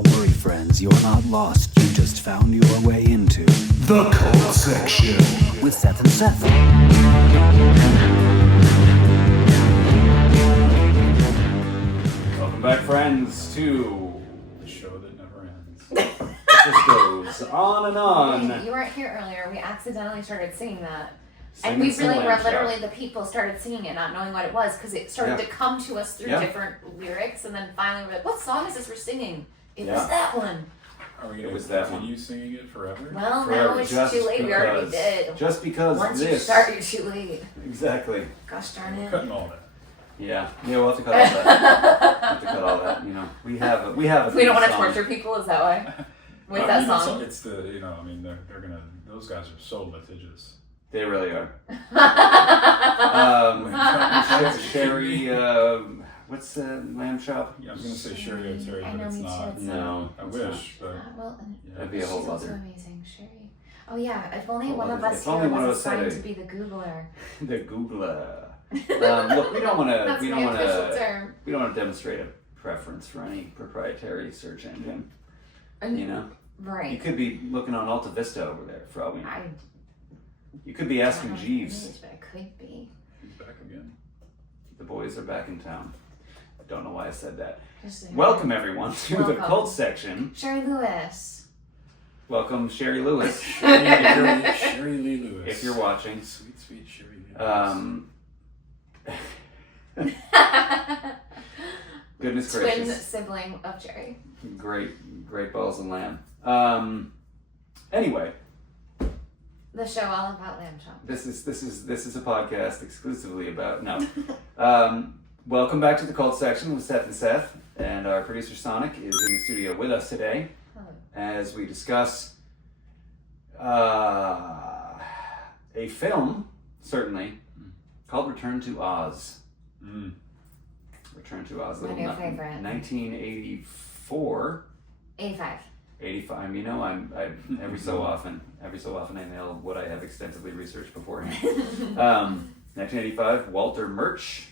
Don't worry, friends, you're not lost. You just found your way into The Cult Section with Seth and Seth. Welcome back, friends, to the show that never ends. It just goes on and on. You weren't here earlier. We accidentally started singing that. Singing And we really Lamb were Chop. literally the people started singing it, not knowing what it was, because it started Yeah. to come to us through Yeah. different lyrics, and then finally we're like, what song is this we're singing? It Yeah. was that one. Are we It going was to that continue singing it forever? Well, Forever, now it's just too late. We already because- did. Just because Once you this. start, you're too late. Exactly. Gosh darn We're it. cutting all that. Yeah, we'll have to cut all that. We'll have to cut all that, you know. We have a We don't want to song. torture people, is that why? With I that mean, song? It's the, they're going to, those guys are so litigious. They really are. Sherry, Sherry, what's the lamb chop? Yeah, I was going to say Sherry or Terry, I but know, it's me too. not. It's No. I It's wish, but well, yeah. That'd be a whole she's also other. amazing. Sherry. Oh yeah, if only Whole one of other- us if only here one of was us had assigned a- to be the Googler. The Googler. Look, we don't want That's to. my official term. We don't want to demonstrate a preference for any proprietary search engine. And- You know, you Right. could be looking on Alta Vista over there for all we know. You could be asking I don't know what Jeeves. it is, but it could be. He's back again. The boys are back in town. I don't know why I said that. Just so Welcome everyone to the Welcome. cult section. Sherry Lewis. Welcome Sherry Lewis, Sherry Lee Lewis. if you're watching. Sweet, sweet Sherry Lee Lewis. Goodness Twin gracious. sibling of Jerry. Great balls and lamb. Anyway, The show all about lamb chop. this is a podcast exclusively about welcome back to the cult section with Seth and Seth, and our producer Sonic is in the studio with us today Hello. as we discuss a film, certainly, called Return to Oz. Return to Oz. My new favorite. 1984. 85. 85. You know, I'm every so often I nail what I have extensively researched beforehand. 1985. Walter Murch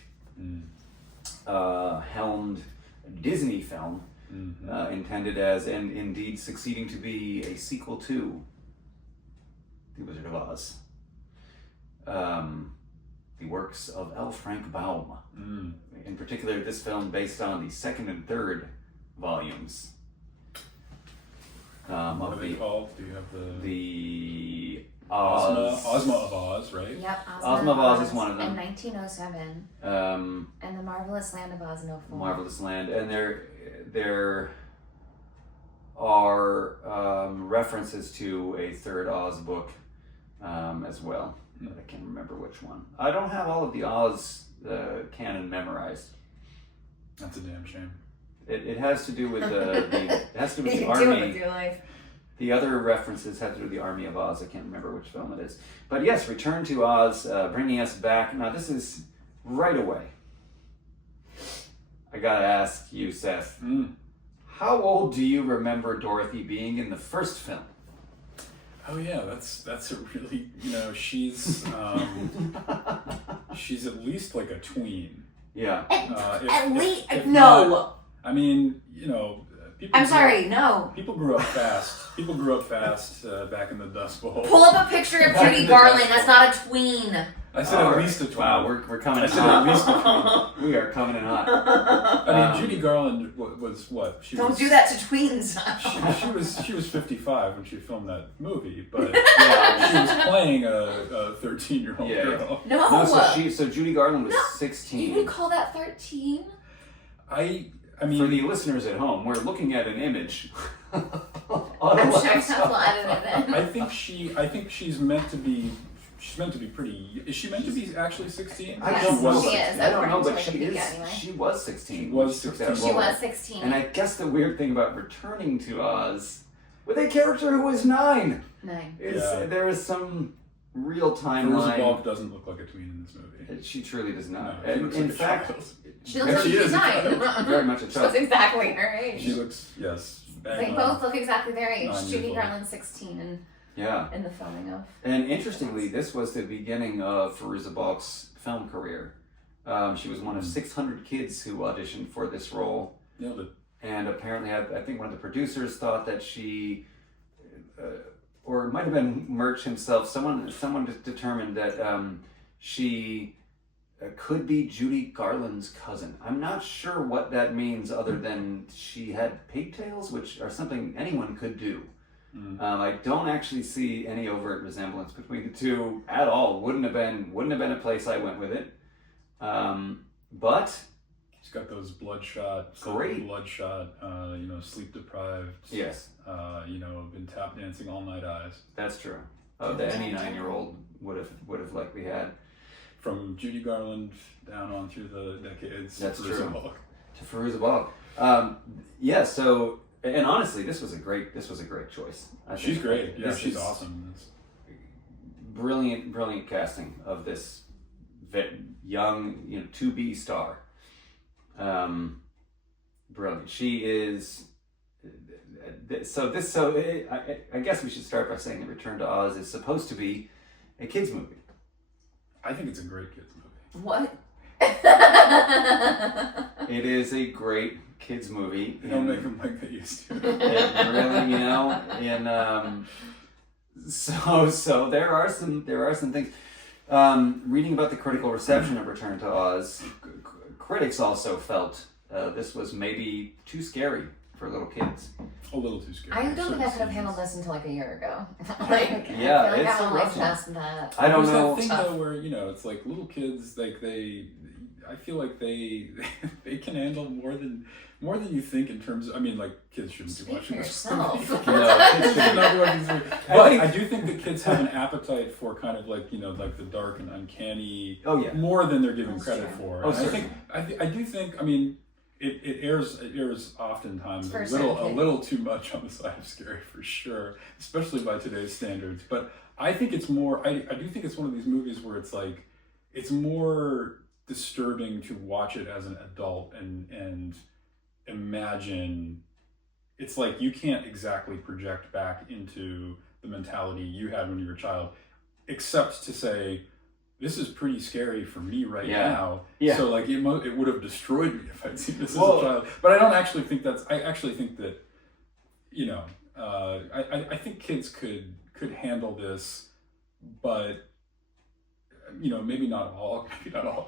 helmed a Disney film intended as, and indeed succeeding to be, a sequel to The Wizard of Oz. The works of L. Frank Baum. In particular, this film based on the second and third volumes. What Of are they the called? Do you have the Ozma of Oz, right? Yep. Ozma of Oz is one of them. In 1907. And The Marvelous Land of Oz in 04. Marvelous Land, and there are references to a third Oz book as well. But I can't remember which one. I don't have all of the Oz canon memorized. That's a damn shame. It has to do with it has to do with the You can do it with army. your life. The other references have to do with the Army of Oz. I can't remember which film it is. But yes, Return to Oz, bringing us back. Now this is right away. I gotta ask you, Seth. How old do you remember Dorothy being in the first film? Oh yeah, that's a really, she's she's at least like a tween. Yeah. At least, if no. not- I mean, people. I'm sorry, no. People grew up fast. Back in the Dust Bowl. Pull up a picture of Judy Garland. That's not a tween. I said at least a tween. Wow, we're coming I in said hot. at least a tween. We are coming in hot. I mean, Judy Garland was what? Don't do that to tweens. She was 55 when she filmed that movie, but yeah, she was playing a 13-year-old girl. No. So Judy Garland was 16. You would call that 13? I mean, For the listeners at home, we're looking at an image. I'm sure Seth will edit it in. I think she's meant to be. She's meant to be pretty. Is she meant to be actually 16? I Yes, don't know. she is, I don't know, according but to she Wikipedia is. anyway. She was 16. She was when took 16. that She role. was 16. And I guess the weird thing about returning to Oz with a character who was 9 is there is some real Fairuza timeline. Balk doesn't look like a tween in this movie. She truly does not. No, she and looks in like a fact, child. She looks like She she's is. 9. very much a She child. looks exactly her age. She looks, yes. They both look exactly their age. 9 years Judy old. Garland's 16 and Yeah. in the filming of. And interestingly, this was the beginning of Fairuza Balk's film career. She was one of 600 kids who auditioned for this role. Nailed it. and apparently I think one of the producers thought that she, or it might have been Murch himself, someone determined that she could be Judy Garland's cousin. I'm not sure what that means other than she had pigtails, which are something anyone could do. I don't actually see any overt resemblance between the two at all. Wouldn't have been a place I went with it. But she's got those bloodshot, sleep deprived. Yes. Been tap dancing all night eyes. That's true. That any 9-year-old would have likely had. From Judy Garland down on through the decades. That's Fairuza true. Balk. To Fairuza Balk. So, and honestly, this was a great choice. She's great. Yeah, she's awesome. Brilliant casting of this young, to-be star. Brilliant. She is. I guess we should start by saying that Return to Oz is supposed to be a kids movie. I think it's a great kids movie. What? It is a great kids movie. They don't make them like they used to. It really, and so there are some things. Reading about the critical reception of Return to Oz, critics also felt this was maybe too scary for little kids. A little too scary. I don't think I could have handled this until like a year ago. Yeah, I feel like it's I'm a rough past that. I don't There's know. that thing though where it's like little kids, like I feel like they can handle more than you think in terms of, kids shouldn't be watching this. Yourself. Kids should not be watching this movie. But I do think that kids have an appetite for kind of like the dark and uncanny. Oh yeah. More than they're given credit true. for. Oh, And I do think it airs oftentimes For a little too much on the side of scary for sure, especially by today's standards. But I think it's more. I do think it's one of these movies where it's like it's more disturbing to watch it as an adult and imagine. It's like you can't exactly project back into the mentality you had when you were a child, except to say, this is pretty scary for me now. Yeah. So like it would have destroyed me if I'd seen this as a child. But I don't actually think I actually think that, I think kids could handle this, but maybe not all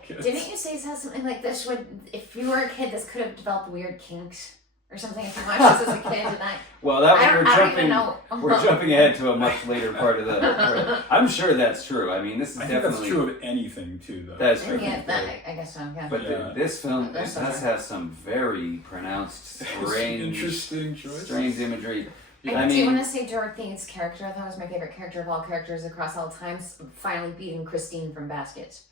kids. Didn't you say something like this if you were a kid, this could have developed weird kinks or something if you watched this as a kid? We're jumping ahead to a much later part of the. I'm sure that's true. This is I think definitely. that's true of anything too, though. That's true. Yeah, I guess so. Yeah. But this film does have some very pronounced, interesting choices. Strange imagery. I do want to say Dorothy's character, I thought was my favorite character of all characters across all times, finally beating Christine from Baskets.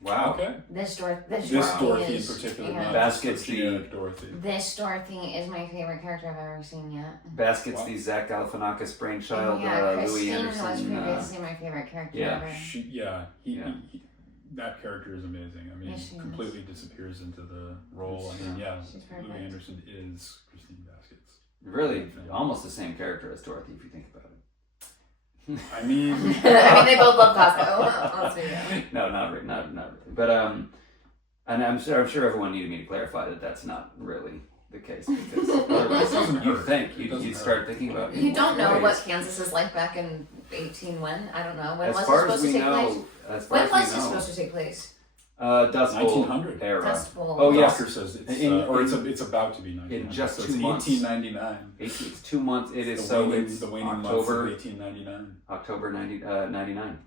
Wow. Okay. This Dorothy in particular. Yeah. Baskets Dorothy. This Dorothy is my favorite character I've ever seen yet. Baskets, the Zach Galifianakis brainchild, Louis Christine Anderson. was previously my favorite character ever. He, that character is amazing. He completely disappears into the role. She's perfect. Louis Anderson is Christine Baskets. Really, almost the same character as Dorothy, if you think about it. They both love Costco. No, not really. But and I'm sure everyone needed me to clarify that that's not really the case, because otherwise you'd start thinking about it. You don't know what Kansas is like back in 18 when? I don't know. When was it supposed to take place? When was it supposed to take place? Dust Bowl 1900 era. Dust Bowl. Oh yes. Doctor says it's it's about to be 1900. In just so 2 months. 1899. It's 2 months. It is it's the waning October months of 1899. October 1899.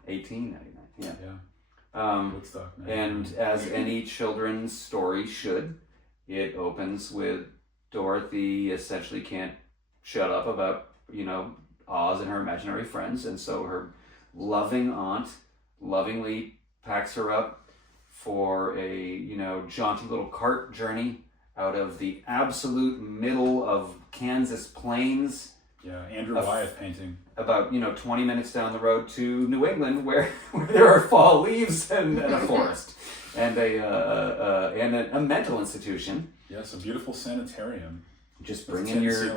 Yeah. Woodstock. And as any children's story should, it opens with Dorothy essentially can't shut up about Oz and her imaginary friends, and so her loving aunt lovingly packs her up for a jaunty little cart journey out of the absolute middle of Kansas plains. Yeah, Andrew Wyeth painting. About 20 minutes down the road to New England, where there are fall leaves and a forest and a mental institution. Yes, a beautiful sanitarium. Just bring in your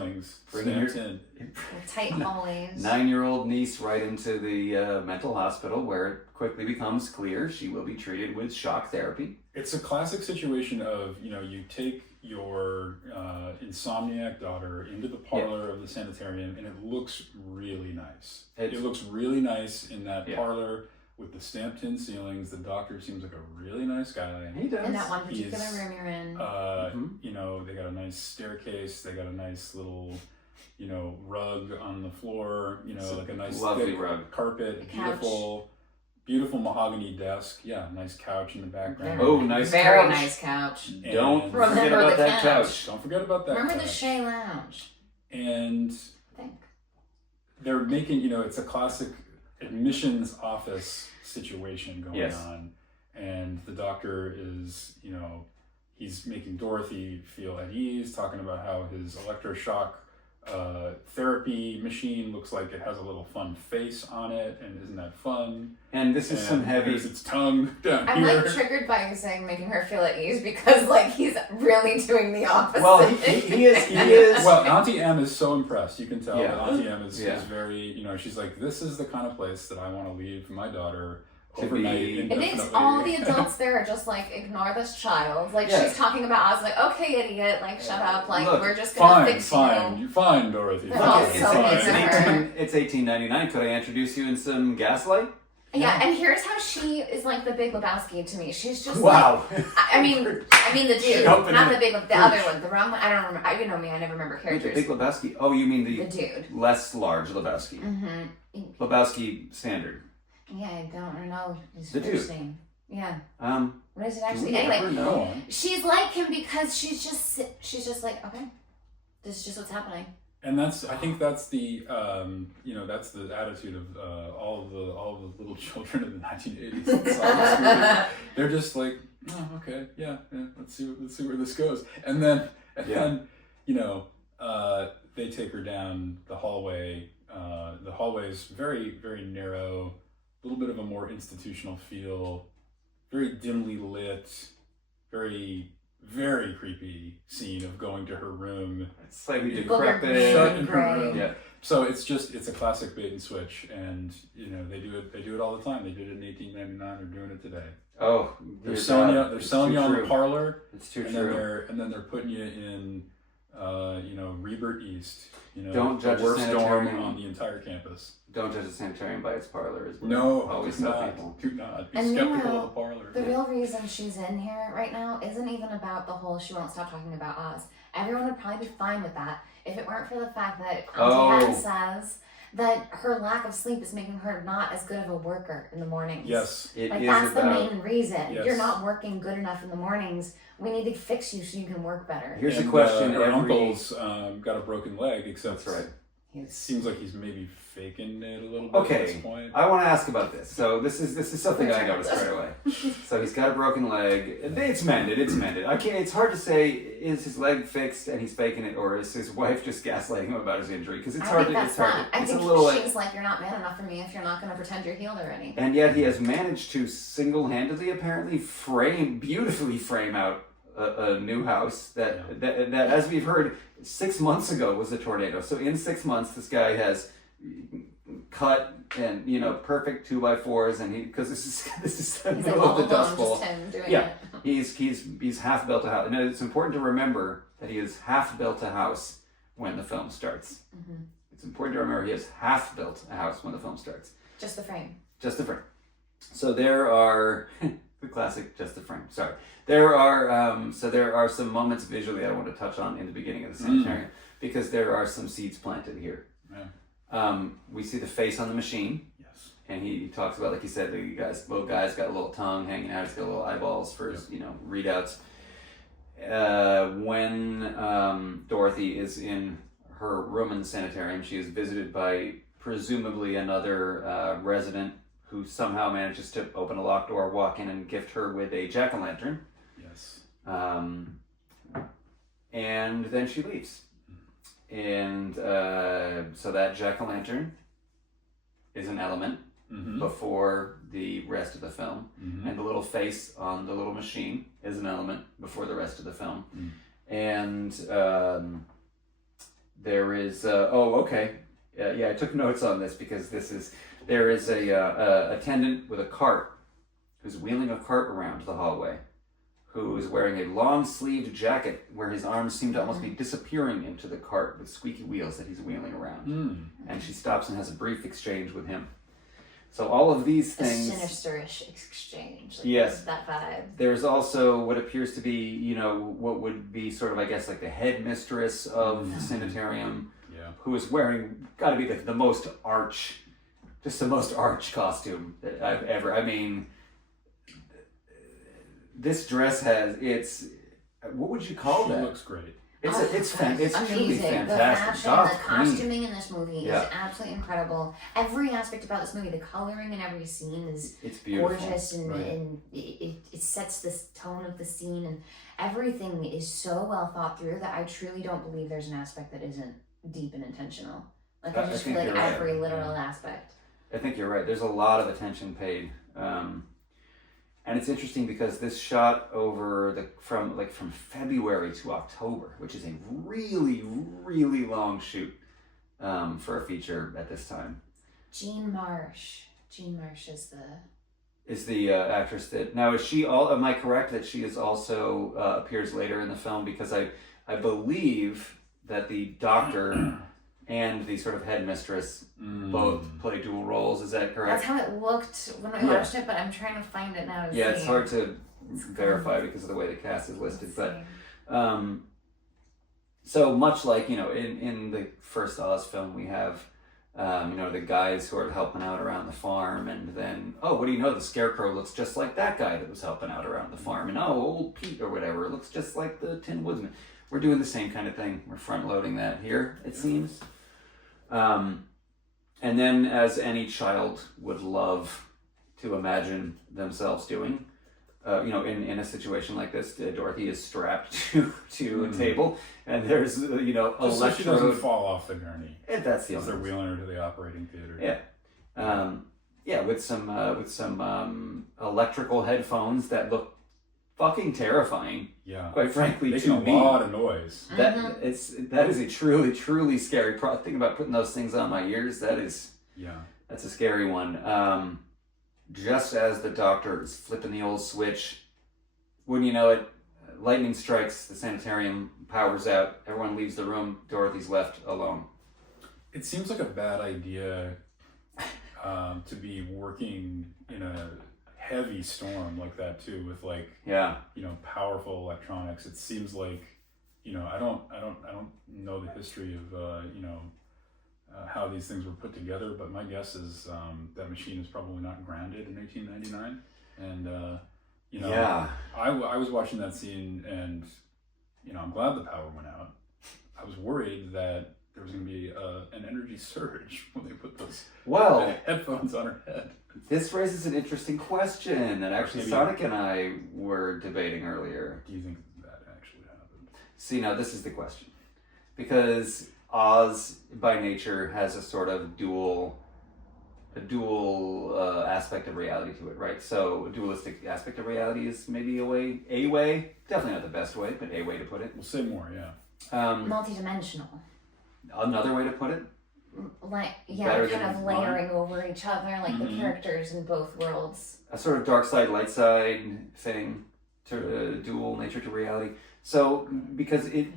tight hallways. 9-year-old niece right into the mental hospital, where it quickly becomes clear she will be treated with shock therapy. It's a classic situation of you your insomniac daughter into the parlor of the sanitarium, and it looks really nice. It looks really nice in that parlor with the stamped tin ceilings. The doctor seems like a really nice guy. He does. In that one particular room you're in. You know, they got a nice staircase. They got a nice little, you know, rug on the floor. You know, like a nice lovely thick rug carpet. Beautiful mahogany desk. Yeah, nice couch in the background. Nice very couch. nice couch. Don't forget about that couch. Don't forget about that Remember couch. the Shea Lounge. And I think. they're making, you know, it's a classic admissions office situation going on. And the doctor is, you know, he's making Dorothy feel at ease, talking about how his electroshock therapy machine looks like it has a little fun face on it, and isn't that fun? And this is some heavy. Here's its tongue down I'm here. like triggered by you saying making her feel at ease because like he's really doing the opposite. Well, he is. Well, Auntie M is so impressed. You can tell that Auntie M is very, you know, she's like, this is the kind of place that I want to leave my daughter overnight. It makes all the adults there just like ignore this child. Like she's talking about us, like, okay, idiot, like shut up, like Look, we're just gonna fix you. You're fine, Dorothy. They're all It's so fine. it's 1899. Could I introduce you in some gaslight? Yeah, and here's how she is like the Big Lebowski to me. She's just Wow. like, I mean the dude, Jumping not in. the other one, the wrong one. I don't remember. You know me, I never remember The characters. Big Lebowski. Oh, you mean The dude. less large Lebowski? Mm-hmm. Lebowski standard. Yeah, I don't know his The first dude. name. Yeah. What is it Do actually? we ever Anyway, know? she's like him because she's just like, okay, this is just what's happening. And I think that's the, you know, that's the attitude of all of the little children of the 1980s that saw this movie. They're just like, oh, okay, yeah, let's see where this goes. And then, you know, they take her down the hallway. The hallway is very, very narrow, a little bit of a more institutional feel, very dimly lit, very, very creepy scene of going to her room. Slightly People are decrepit. Shut in her gray. room. Yeah. So it's a classic bait and switch, and you know they do it all the time. They did it in 1899. They're doing it today. Oh, They're selling you on the parlor. It's too and true. then they're putting you in, you know, Rebert East. You know, Don't judge the a worst dorm sanitarium. on the entire campus. Don't judge a sanitarium by its parlor. Is what No, I always do tell not. people. Do not be And skeptical meanwhile, of the parlor. The real reason she's in here right now isn't even about the whole she won't stop talking about Oz. Everyone would probably be fine with that if it weren't for the fact that Auntie Anne says that her lack of sleep is making her not as good of a worker in the mornings. Yes. It Like is that's the about. main reason. Yes. You're not working good enough in the mornings. We need to fix you so you can work better. Here's And, a question. Her every... uncle's got a broken leg, except That's right. it seems like he's maybe faking it a little bit at this Okay, point. I want to ask about this. So this is something I noticed right away. So he's got a broken leg. It's mended. I can't. It's hard to say is his leg fixed and he's faking it, or is his wife just gaslighting him about his injury? Because it's I hard think to. that's It's hard. not. I It's think a little she's like, you're not man enough for me if you're not going to pretend you're healed already. And yet he has managed to single-handedly, apparently, beautifully frame out a new house that as we've heard 6 months ago was a tornado. So in 6 months, this guy has cut and perfect 2x4s, and because this is the He's middle like of the all Dust alone, Bowl. just him doing Yeah, it. he's half built a house. And it's important to remember that he has half built a house when the film starts. Mm-hmm. It's important to remember he has half built a house when the film starts. Just the frame. Just the frame. So there are the classic just the frame. Sorry. There are some moments visually I want to touch on in the beginning of the Sanitarium because there are some seeds planted here. Yeah. We see the face on the machine. Yes. And he talks about, like he said, the little guy's got a little tongue hanging out. He's got little eyeballs for his, readouts. When Dorothy is in her room in the sanitarium, she is visited by presumably another resident who somehow manages to open a locked door, walk in, and gift her with a jack-o'-lantern. Yes. And then she leaves. And so that jack-o'-lantern is an element before the rest of the film. Mm-hmm. And the little face on the little machine is an element before the rest of the film. Mm. And there is... I took notes on this because there is a attendant with a cart who's wheeling a cart around the hallway who is wearing a long-sleeved jacket where his arms seem to almost be disappearing into the cart with squeaky wheels that he's wheeling around. And she stops and has a brief exchange with him. So all of these things... A sinisterish exchange. Yes. That vibe. There's also what appears to be, what would be sort of, I guess, like the headmistress of the Sanitarium, who is wearing, got to be the most arch costume that I've ever... I mean, this dress has, what would you call that? She looks great. It's truly amazing. fantastic. The fashion, the costuming in this movie is absolutely incredible. Every aspect about this movie, the coloring in every scene is gorgeous, and it sets this tone of the scene, and everything is so well thought through that I truly don't believe there's an aspect that isn't deep and intentional. Like I just feel like every literal aspect. I think you're right. There's a lot of attention paid. And it's interesting because this shot over from February to October, which is a really, really long shoot for a feature at this time. Jean Marsh is the actress that now is she all? Am I correct that she is also appears later in the film? Because I believe that the doctor and the sort of headmistress both play dual roles. Is that correct? That's how it looked when I watched it, but I'm trying to find it now. It's hard to verify because of the way the cast is listed. But so much like, in the first Oz film, we have, the guys who are helping out around the farm, and then, what do you know? The Scarecrow looks just like that guy that was helping out around the farm. And old Pete or whatever looks just like the Tin Woodsman. We're doing the same kind of thing. We're front loading that here, it seems. And then, as any child would love to imagine themselves doing, in a situation like this, Dorothy is strapped to a table, and there's electrode. So she doesn't fall off the gurney. That's the only. They're wheeling her to the operating theater. With some electrical headphones that look fucking terrifying. Yeah. Quite frankly, making a lot of noise. That is a truly, truly scary thing about putting those things on my ears. That's a scary one. Just as the doctor is flipping the old switch, wouldn't you know it, lightning strikes, the sanitarium powers out, everyone leaves the room, Dorothy's left alone. It seems like a bad idea to be working in a heavy storm like that too, with powerful electronics. It seems like, I don't know the history of how these things were put together, but my guess is that machine is probably not grounded in 1899. And I was watching that scene, and I'm glad the power went out. I was worried that there was going to be an energy surge when they put those headphones on her head. This raises an interesting question that actually Sonic and I were debating earlier. Do you think that actually happened? See, now this is the question. Because Oz, by nature, has a sort of dual aspect of reality to it, right? So a dualistic aspect of reality is maybe a way, definitely not the best way, but a way to put it. We'll say more, multidimensional. Another way to put it? Kind of layering over each other, like the characters in both worlds. A sort of dark side, light side thing, to dual nature to reality. Because it...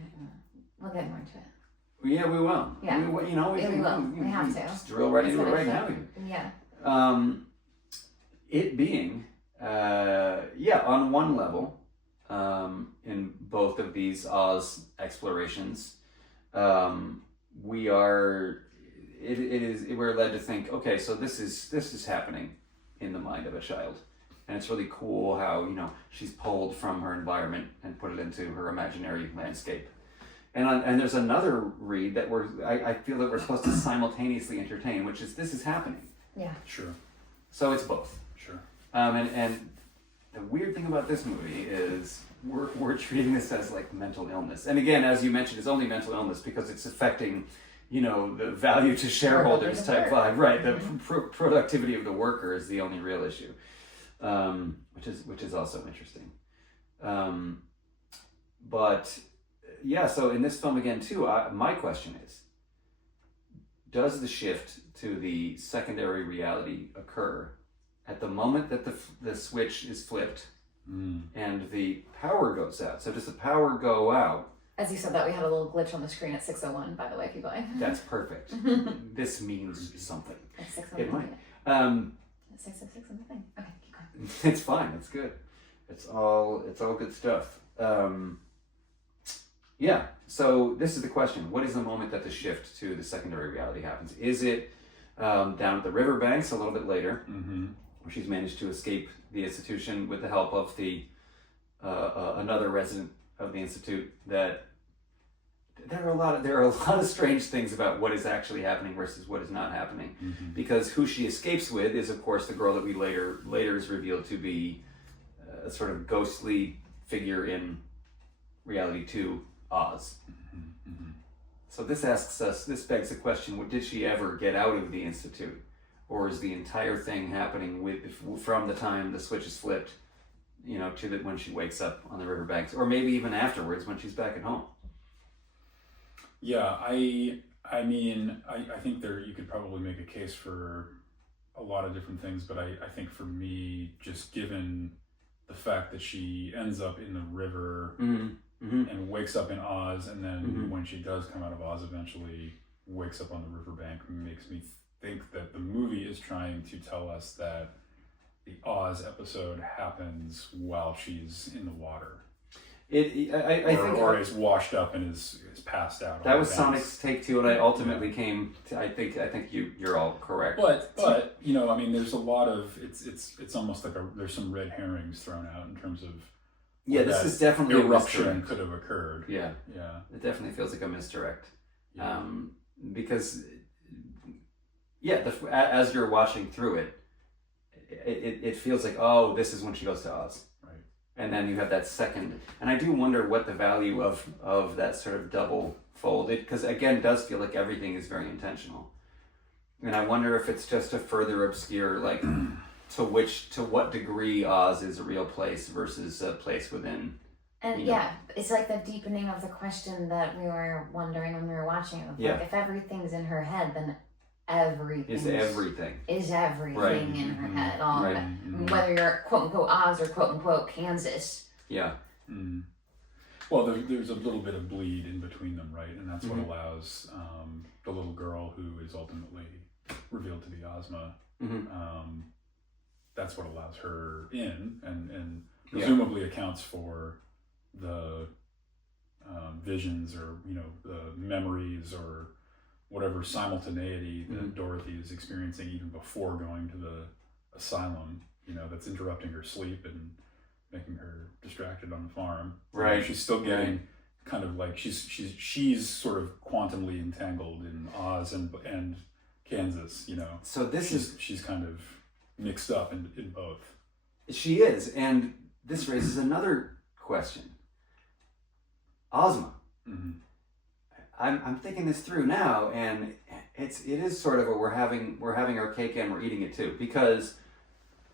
We'll get more into it. Yeah, we will. Yeah. We will. We have to. Just drill right into it right now. Yeah. It being, on one level, in both of these Oz explorations, we're led to think, okay, so this is happening in the mind of a child. And it's really cool how, she's pulled from her environment and put it into her imaginary landscape. And there's another read that I feel that we're supposed to simultaneously entertain, which is this is happening. Yeah. Sure. So it's both. Sure. And the weird thing about this movie is we're treating this as like mental illness. And again, as you mentioned, it's only mental illness because it's affecting, the value to shareholders type vibe, right? The productivity of the worker is the only real issue, which is also interesting. So in this film again too, my question is, does the shift to the secondary reality occur at the moment that the switch is flipped and the power goes out. So does the power go out? As you said that, we had a little glitch on the screen at 6:01, by the way, keep going. That's perfect. This means something. It's 6:01. It might. 6:06 in the thing. Okay, keep going. It's fine. It's good. It's all good stuff. Yeah. So this is the question: what is the moment that the shift to the secondary reality happens? Is it down at the riverbanks a little bit later, where she's managed to escape the institution with the help of the another resident of the institute? That there are a lot of strange things about what is actually happening versus what is not happening, because who she escapes with is, of course, the girl that we later is revealed to be a sort of ghostly figure in reality 2, Oz. So this begs the question: did she ever get out of the institute, or is the entire thing happening from the time the switch is flipped, to when she wakes up on the riverbanks, or maybe even afterwards when she's back at home? Yeah, I mean, I think you could probably make a case for a lot of different things, but I think for me, just given the fact that she ends up in the river and wakes up in Oz, and then when she does come out of Oz, eventually wakes up on the riverbank, makes me think that the movie is trying to tell us that the Oz episode happens while she's in the water. I think is washed up and is passed out. That was Sonic's take too, and I ultimately came to, I think you're all correct. But I mean, there's a lot of it's almost like there's some red herrings thrown out in terms of this is definitely eruption a misdirect. could have occurred. Yeah, it definitely feels like a misdirect. Yeah. Because as you're watching through it feels like, oh, this is when she goes to Oz. And then you have that second, and I do wonder what the value of that sort of double fold, because again, it does feel like everything is very intentional. And I wonder if it's just to further obscure, like, to what degree Oz is a real place versus a place within. And it's like the deepening of the question that we were wondering when we were watching it. Like, if everything's in her head, then everything is everything in her head, whether you're quote unquote Oz or quote unquote Kansas. Well, there's a little bit of bleed in between them, right? And that's what allows the little girl who is ultimately revealed to be Ozma. That's what allows her in, and presumably accounts for the visions or the memories or whatever simultaneity that Dorothy is experiencing even before going to the asylum, that's interrupting her sleep and making her distracted on the farm. Right. She's still getting kind of like she's sort of quantumly entangled in Oz and Kansas, So she's kind of mixed up in both. She is, and this raises another question. Ozma. I'm thinking this through now, and it is sort of a we're having our cake and we're eating it too, because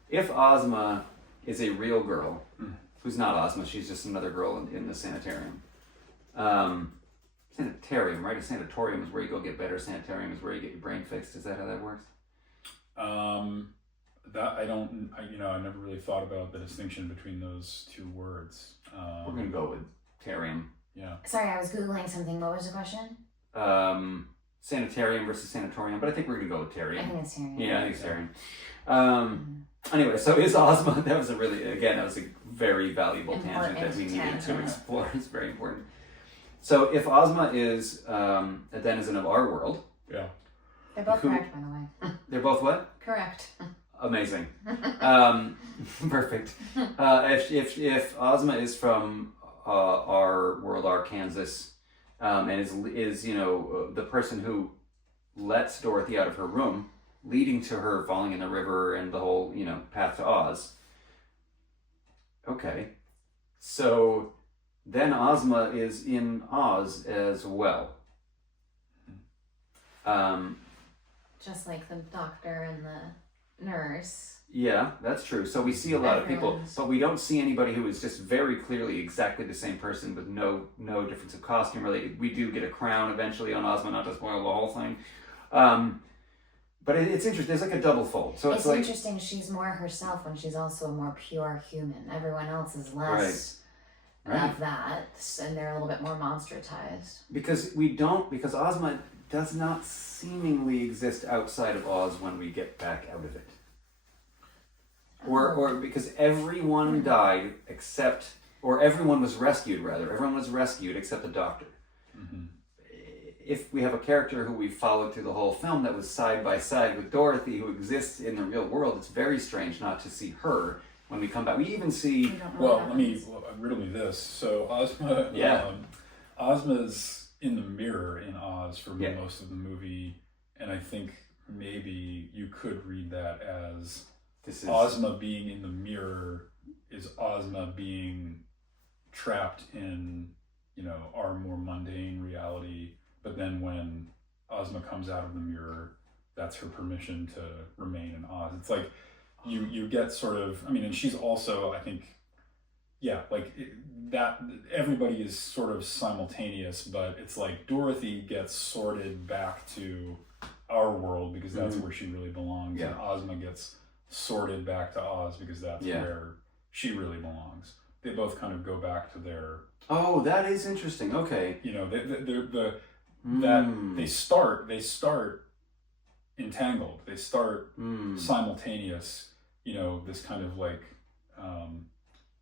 if Ozma is a real girl who's not Ozma, she's just another girl in the sanitarium. Sanitarium, right? A sanatorium is where you go get better. Sanitarium is where you get your brain fixed. Is that how that works? That I never really thought about the distinction between those two words. We're gonna go with tarium. Yeah. Sorry, I was Googling something. What was the question? Sanitarium versus sanatorium, but I think we're going to go with tarium. I think it's tarium. Yeah, I think it's tarium. Anyway, so is Ozma, that was a very valuable tangent that we needed to explore. It's very important. So if Ozma is a denizen of our world. Yeah. They're both correct, by the way. They're both what? Correct. Amazing. Perfect. If Ozma is from our world, our Kansas, and is the person who lets Dorothy out of her room, leading to her falling in the river and the whole path to Oz. Okay, so then Ozma is in Oz as well. Just like the doctor and the nurse. Yeah, that's true. So we see a lot of people, but we don't see anybody who is just very clearly exactly the same person with no difference of costume. Really, we do get a crown eventually on Ozma, not to spoil the whole thing. But it's interesting. There's like a double fold. So it's like interesting. She's more herself when she's also a more pure human. Everyone else is less of that, and they're a little bit more monsterized. Because Ozma does not seemingly exist outside of Oz when we get back out of it. Or because everyone died everyone was rescued rather. Everyone was rescued except the doctor. Mm-hmm. If we have a character who we followed through the whole film that was side by side with Dorothy, who exists in the real world, it's very strange not to see her when we come back. We even see... Well, riddle me this. So Ozma, Ozma's in the mirror in Oz for most of the movie, and I think maybe you could read that as Ozma being in the mirror is Ozma being trapped in, our more mundane reality. But then when Ozma comes out of the mirror, that's her permission to remain in Oz. It's like you get sort of, and she's also, I think, that everybody is sort of simultaneous, but it's like Dorothy gets sorted back to our world because that's where she really belongs. And Ozma gets sorted back to Oz because that's where she really belongs. They both kind of go back to their... Oh, that is interesting. Okay. They start entangled. They start simultaneous. This kind of like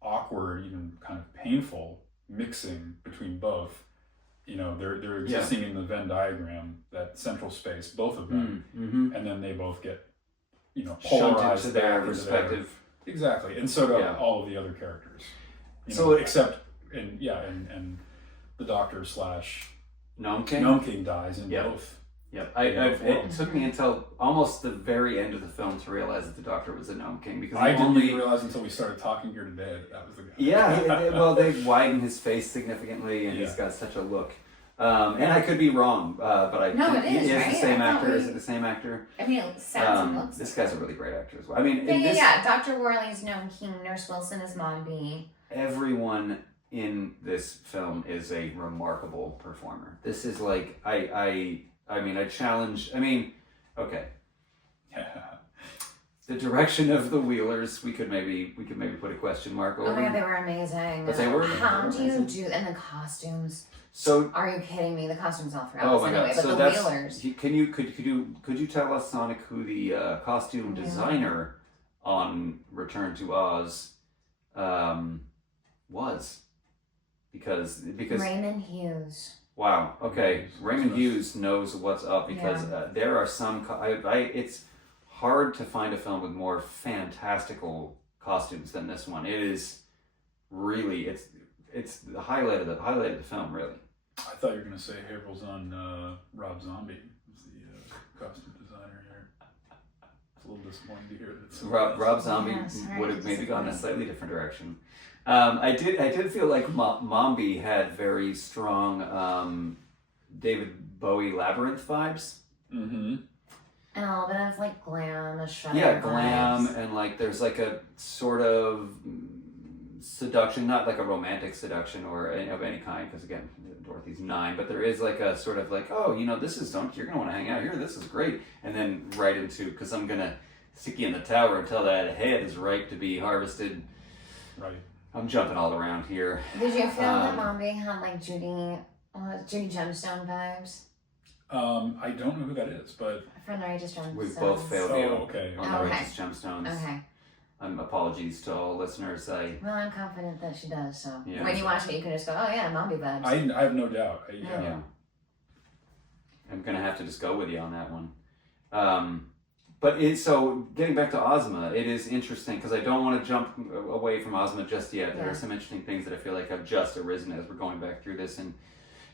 awkward, even kind of painful mixing between both. They're existing in the Venn diagram, that central space, both of them, and then they both get polarized to their respective. Exactly, and so do all of the other characters. Except and the Doctor / Gnome King dies in both. Yep. It took me until almost the very end of the film to realize that the Doctor was a Gnome King, because I didn't even realize until we started talking here today that was the guy. Yeah, they widen his face significantly, and he's got such a look. And I could be wrong, but I think it is, right? The same actor. Is it the same actor? It sounds and looks. This guy's a really great actor as well. Dr. Worley's Gnome King, Nurse Wilson is Mombi. Everyone in this film is a remarkable performer. This is like I challenge. Okay. The direction of the Wheelers, we could maybe put a question mark over. Oh my God, they were amazing. But they were. How do you do? And the costumes. So are you kidding me? The costumes all throughout. Oh my God! But so the Wheelers. Could you tell us, Sonic, who the costume designer on Return to Oz was? Because Raymond Hughes. Wow. Okay. Raymond Hughes knows what's up, because there are some. It's hard to find a film with more fantastical costumes than this one. It is really it's the highlight of the film, really. I thought you were going to say Haver's on Rob Zombie was the costume designer here. It's a little disappointing to hear that. Rob Zombie would have maybe gone in a slightly different direction. I did feel like Mombi had very strong David Bowie Labyrinth vibes. Mm-hmm. And a little bit of like glam, a shredder. Yeah, glam, and like there's like a sort of seduction, not like a romantic seduction or of any kind, because again, Dorothy's 9, but there is like a sort of like, you're gonna want to hang out here, this is great, and then right into, because I'm gonna stick you in the tower until that head is ripe to be harvested. Right. I'm jumping all around here. Did you feel that Mombi had like Judy Gemstone vibes? I don't know who that is, but from the Righteous Gemstones. We've both failed you on the Okay. Righteous Gemstones. Okay. Apologies to all listeners. Well, I'm confident that she does, so when you watch it, you can just go, oh yeah, Mombi vibes. I have no doubt. Yeah. I'm going to have to just go with you on that one. So getting back to Ozma, it is interesting, because I don't want to jump away from Ozma just yet. There are some interesting things that I feel like have just arisen as we're going back through this, and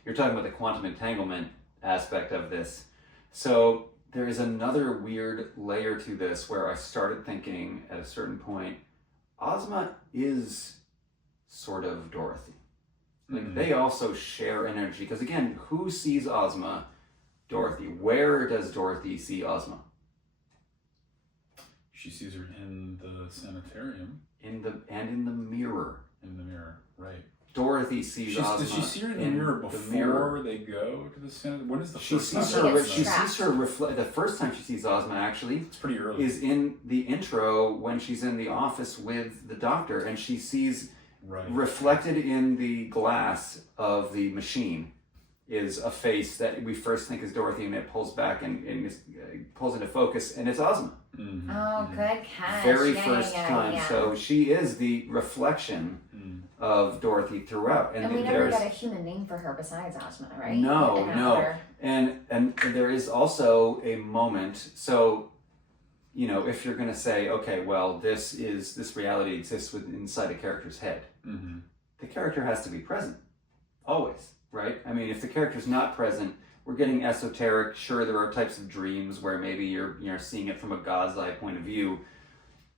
you're talking about the quantum entanglement aspect of this. So there is another weird layer to this where I started thinking at a certain point, Ozma is sort of Dorothy. Like they also share energy, because again, who sees Ozma? Dorothy. Where does Dorothy see Ozma? She sees her in the sanitarium. In the mirror. In the mirror, right. Dorothy sees Ozma. Does she see her in the mirror before they go to the Senate? When is the first time? She sees her reflect. The first time she sees Ozma, actually, it's pretty early. Is in the intro when she's in the office with the doctor, and she sees reflected in the glass of the machine is a face that we first think is Dorothy, and it pulls back and pulls into focus, and it's Ozma. Mm-hmm. Oh, good catch. Very first time. Yeah. So she is the reflection of Dorothy throughout. And we never got a human name for her besides Ozma, right? No. And there is also a moment, so, you know, if you're going to say, okay, well, this reality exists inside a character's head, the character has to be present, always. Right? I mean, if the character's not present, we're getting esoteric. Sure, there are types of dreams where maybe you're seeing it from a God's eye point of view.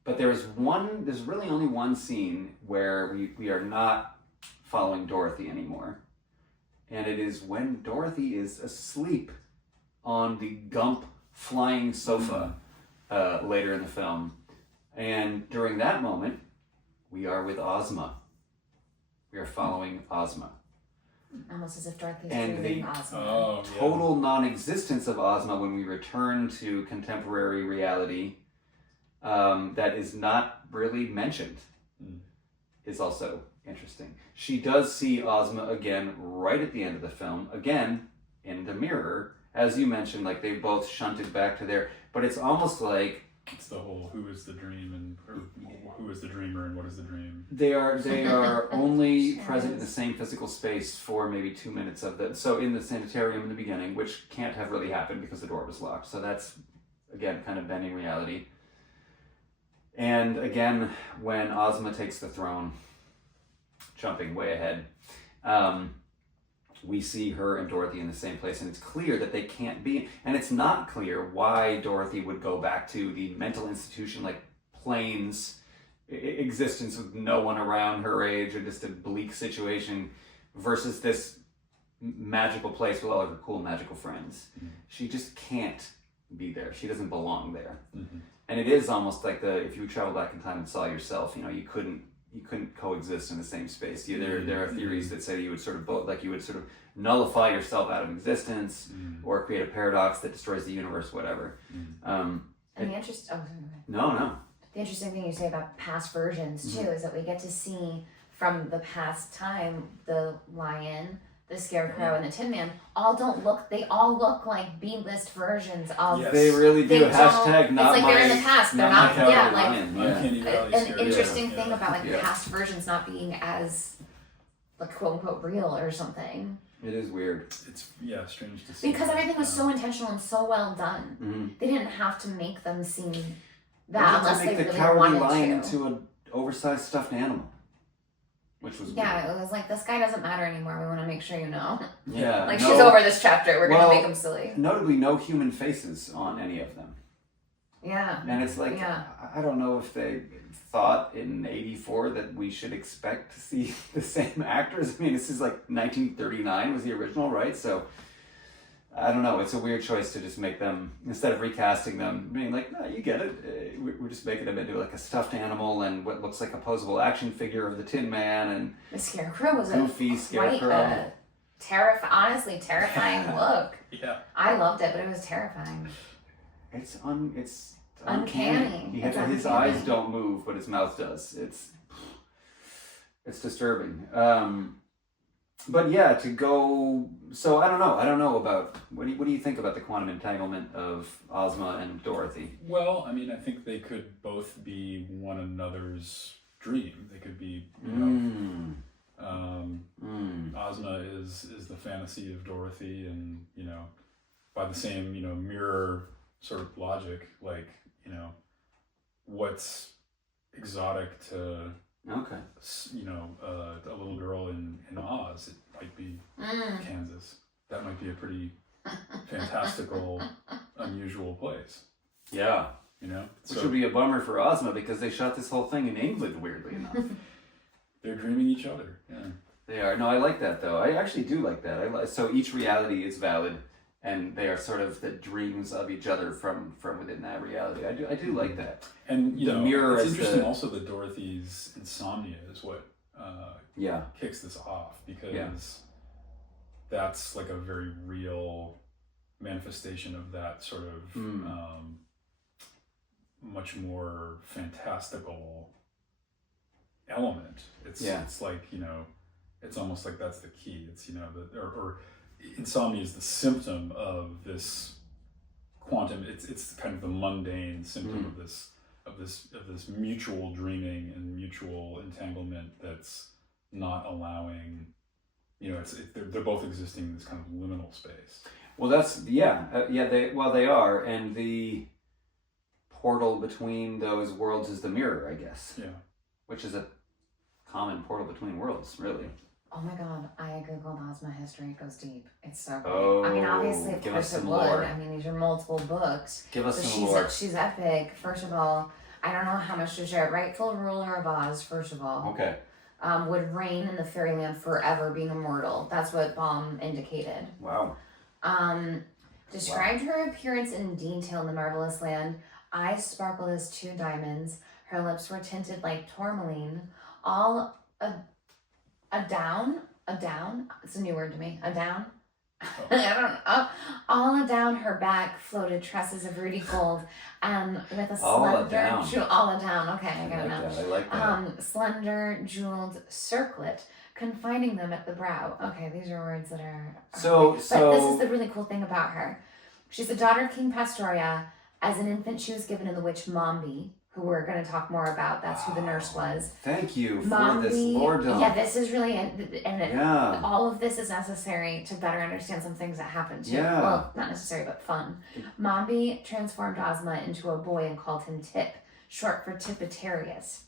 But there's really only one scene where we are not following Dorothy anymore. And it is when Dorothy is asleep on the Gump flying sofa later in the film. And during that moment, we are with Ozma. We are following Ozma. Almost as if Dorothy's dreaming Ozma. Total non-existence of Ozma when we return to contemporary reality that is not really mentioned is also interesting. She does see Ozma again right at the end of the film, again in the mirror. As you mentioned, like they both shunted back to there, but it's almost like it's the whole who is the dream and who is the dreamer and what is the dream. They are only present in the same physical space for maybe 2 minutes of the. So in the sanitarium in the beginning, which can't have really happened because the door was locked. So that's again kind of bending reality. And again, when Ozma takes the throne, jumping way ahead, we see her and Dorothy in the same place, and it's clear that they can't be, and it's not clear why Dorothy would go back to the mental institution like Plains existence with no one around her age or just a bleak situation versus this magical place with all of her cool magical friends. She just can't be there. She doesn't belong there. And it is almost like if you travel back in time and saw yourself, you know, you couldn't coexist in the same space. There are theories that say you would sort of nullify yourself out of existence or create a paradox that destroys the universe, whatever. And the interesting thing you say about past versions too is that we get to see from the past time the lion, the scarecrow, and the Tin Man they all look like B-list versions of. Yes. They really do. Hashtag not it's like my, they're in the past. They're not. An interesting thing about like past versions not being as like quote unquote real or something. It is weird. It's strange to see. Because everything was so intentional and so well done. They didn't have to make them seem that unless they really wanted to. Make the cowardly lion into an oversized stuffed animal. Which was weird. It was like, this guy doesn't matter anymore. We want to make sure you know. Yeah. She's over this chapter. We're going to make him silly. Notably, no human faces on any of them. Yeah. And it's like, I don't know if they thought in '84 that we should expect to see the same actors. I mean, this is like 1939 was the original, right? So, I don't know. It's a weird choice to just make them, instead of recasting them, being like, no, you get it. We're just making them into like a stuffed animal and what looks like a posable action figure of the Tin Man and the Scarecrow was goofy Scarecrow. Honestly terrifying look. Yeah. I loved it, but it was terrifying. It's uncanny. His eyes don't move, but his mouth does. It's disturbing. But yeah, so I don't know about, what do you think about the quantum entanglement of Ozma and Dorothy? Well, I mean, I think they could both be one another's dream. They could be, Ozma is the fantasy of Dorothy, and, you know, by the same, you know, mirror sort of logic, like, you know, what's exotic to... you know, a little girl in Oz, it might be Kansas. That might be a pretty fantastical, unusual place. Yeah. You know? Which would be a bummer for Ozma because they shot this whole thing in England, weirdly enough. They're dreaming each other. Yeah. They are. No, I like that, though. I actually do like that. So each reality is valid, and they are sort of the dreams of each other from within that reality. I do like that. And, you the know, mirror it's interesting also that Dorothy's insomnia is what kicks this off, because that's like a very real manifestation of that sort of much more fantastical element. It's like, it's almost like that's the key. It's, or insomnia is the symptom of this quantum. It's kind of the mundane symptom of this mutual dreaming and mutual entanglement that's not allowing, they're both existing in this kind of liminal space. Well, that's they are, and the portal between those worlds is the mirror, I guess. Yeah, which is a common portal between worlds, really. Oh my god, I googled Ozma history. It goes deep. It's so great. Oh, I mean, obviously, of course it would. Lore. I mean, these are multiple books. Give us some lore. She's epic. First of all, I don't know how much to share. Rightful ruler of Oz, first of all. Okay. Would reign in the fairyland forever, being immortal. That's what Baum indicated. Wow. Described her appearance in detail in the marvelous land. Eyes sparkled as 2 diamonds. Her lips were tinted like tourmaline. All adown. It's a new word to me. Adown. I don't know. All adown her back floated tresses of ruddy gold, and with a slender all adown. Okay, I got it now. I like that. Slender jeweled circlet confining them at the brow. Okay, these are words that are. So but this is the really cool thing about her. She's the daughter of King Pastoria. As an infant, she was given to the witch Mombi, who we're going to talk more about. That's who the nurse was. Thank you for this lore dump. Yeah, this is really, all of this is necessary to better understand some things that happened too. Yeah. Well, not necessary, but fun. Mombi transformed Ozma into a boy and called him Tip, short for Tipitarius,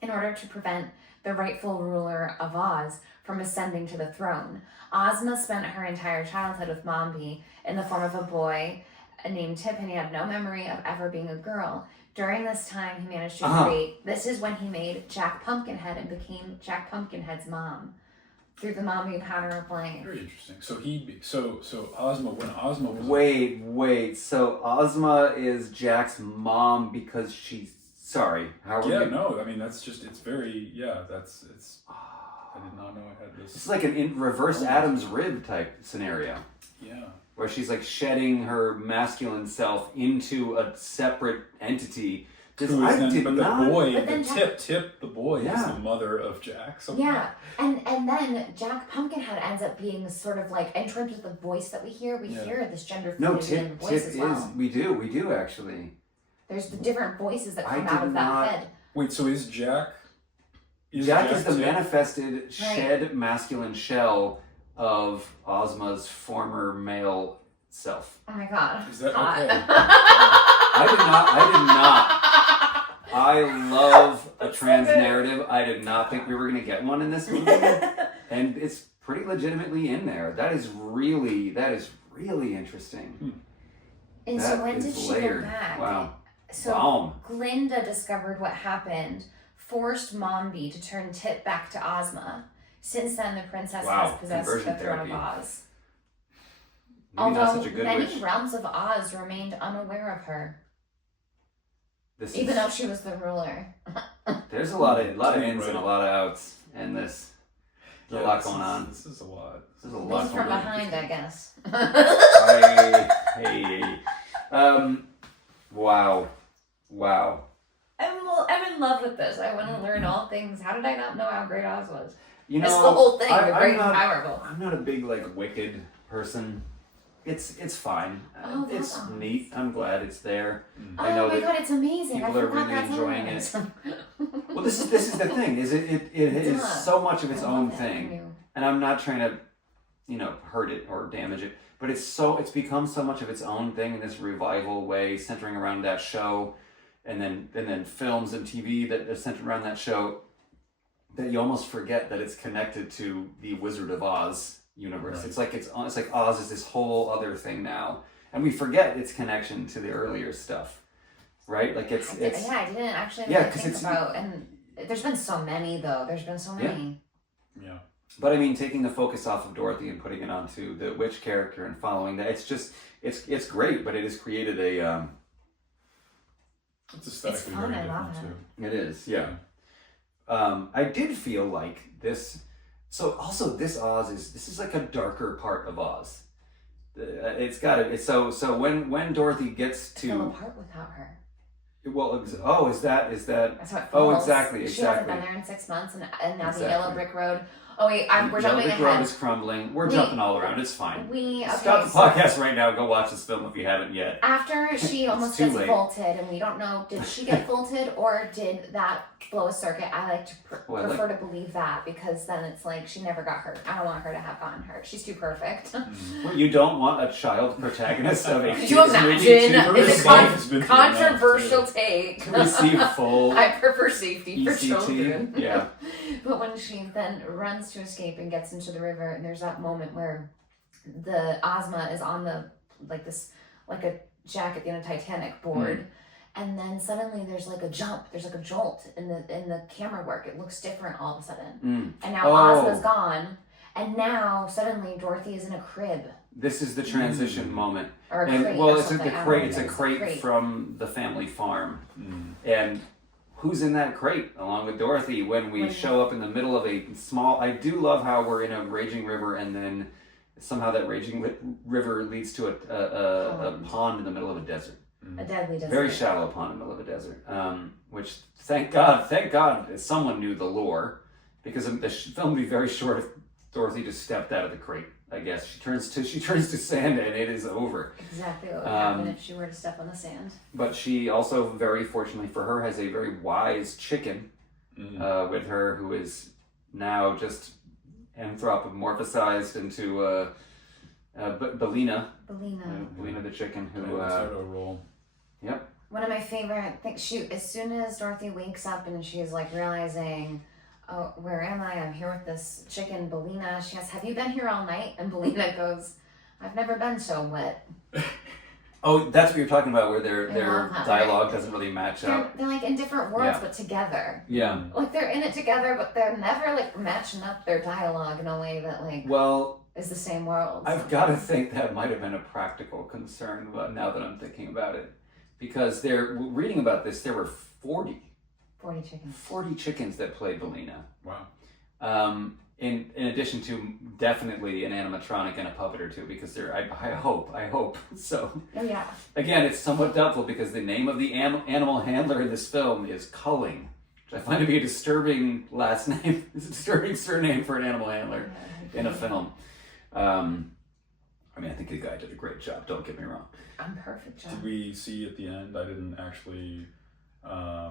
in order to prevent the rightful ruler of Oz from ascending to the throne. Ozma spent her entire childhood with Mombi in the form of a boy named Tip, and he had no memory of ever being a girl. During this time, he managed to create. This is when he made Jack Pumpkinhead and became Jack Pumpkinhead's mom through the Mombi powder of life. Very interesting. So Ozma, when Ozma was wait. So Ozma is Jack's mom because she's sorry. How are we? No. I mean, that's just. It's very. Yeah. It's. I did not know I had this. It's like an reverse Adam's rib type scenario. Yeah. Where she's like shedding her masculine self into a separate entity. The boy is the mother of Jack. So yeah, and then Jack Pumpkinhead ends up being sort of like, in terms of the voice that we hear this gender fluidity in the voice as well. We do actually. There's the different voices that come out of that head. Wait, so is Jack? Jack is the manifested shed masculine shell of Ozma's former male self. Oh my god. Is that okay? I did not. I love a trans narrative. I did not think we were going to get one in this movie. And it's pretty legitimately in there. That is really interesting. And that so when did she go back? Wow. So Baum. Glinda discovered what happened, forced Mombi to turn Tip back to Ozma. Since then, the princess has possessed the throne of Oz. Maybe although such a good many witch. realms of Oz remained unaware of her, even though she was the ruler. There's a lot of ins and a lot of outs in this. There's a lot going on. This is a lot. This is from behind, I guess. Wow. I'm in love with this. I want to learn all things. How did I not know how great Oz was? You know, it's the whole thing. They're great and powerful. I'm not a big Wicked person. It's fine. Oh, it's awesome. Neat. I'm glad it's there. Oh I know my god, it's amazing. People are really enjoying it. Well, this is the thing. Is it is so much of its own thing, and I'm not trying to, hurt it or damage it. But it's become so much of its own thing in this revival way, centering around that show, and then films and TV that are centered around that show, that you almost forget that it's connected to the Wizard of Oz universe. Right. It's like Oz is this whole other thing now, and we forget its connection to the earlier stuff, right? Like I didn't actually think about, and there's been so many though. There's been so many. Yeah. But I mean, taking the focus off of Dorothy and putting it onto the witch character and following that, it's great, but it has created a. It's aesthetically very different too. It is, yeah. I did feel like this. So also this Oz is like a darker part of Oz. It's got it. So when Dorothy gets to fell apart without her. Well, is that? That's how it feels. Oh, exactly. She hasn't been there in 6 months, and now Exactly. the yellow brick road. Oh wait, we're Yellow jumping brick road ahead. is crumbling. We're jumping all around. It's fine. Stop the so podcast right now. Go watch this film if you haven't yet. after she almost too gets late. vaulted, and we don't know, did she get vaulted or did that blow a circuit? I like to prefer to believe that, because then it's like she never got hurt. I don't want her to have gotten hurt. She's too perfect. Well, you don't want a child protagonist of a Could you imagine? It's a been controversial take. to receive full I prefer safety for ECT. children. Yeah. But when she then runs to escape and gets into the river, and there's that moment where the Ozma is on the like a Jack at the end of Titanic board, and then suddenly there's like a jump, there's like a jolt in the camera work. It looks different all of a sudden, and now Ozma's gone, and now suddenly Dorothy is in a crib. This is the transition moment. Or a And crate well, or it's something. a I don't crate. know It's what a it is. crate from the family farm, and who's in that crate along with Dorothy when we show up in the middle of a small. I do love how we're in a raging river, and then somehow that raging river leads to a pond in the middle of a desert. A deadly desert. Very shallow pond in the middle of a desert. Which thank God someone knew the lore, because the film would be very short if Dorothy just stepped out of the crate. I guess she turns to sand and it is over. Exactly what would happen if she were to step on the sand. But she also, very fortunately for her, has a very wise chicken with her, who is now just anthropomorphized into Belina. Belina the chicken, who role. Yep. One of my favorite things, as soon as Dorothy wakes up and she's like realizing, oh, where am I? I'm here with this chicken, Belina. She asks, have you been here all night? And Belina goes, I've never been so wet. Oh, that's what you're talking about, where their love that. dialogue doesn't really match up. They're like in different worlds, Yeah. but together. Yeah. Like they're in it together, but they're never like matching up their dialogue in a way that like Well, is the same world. I've got to think that might have been a practical concern, but now that I'm thinking about it. Because reading about this, there were 40 chickens. 40 chickens that played Belina. Wow. In addition to definitely an animatronic and a puppet or two, because I hope. So, Oh yeah. again, it's somewhat doubtful because the name of the animal handler in this film is Culling, which I find to be a disturbing last name. It's a disturbing surname for an animal handler in a film. I mean, I think the guy did a great job, don't get me wrong. I'm perfect, John. Did we see at the end? I didn't actually.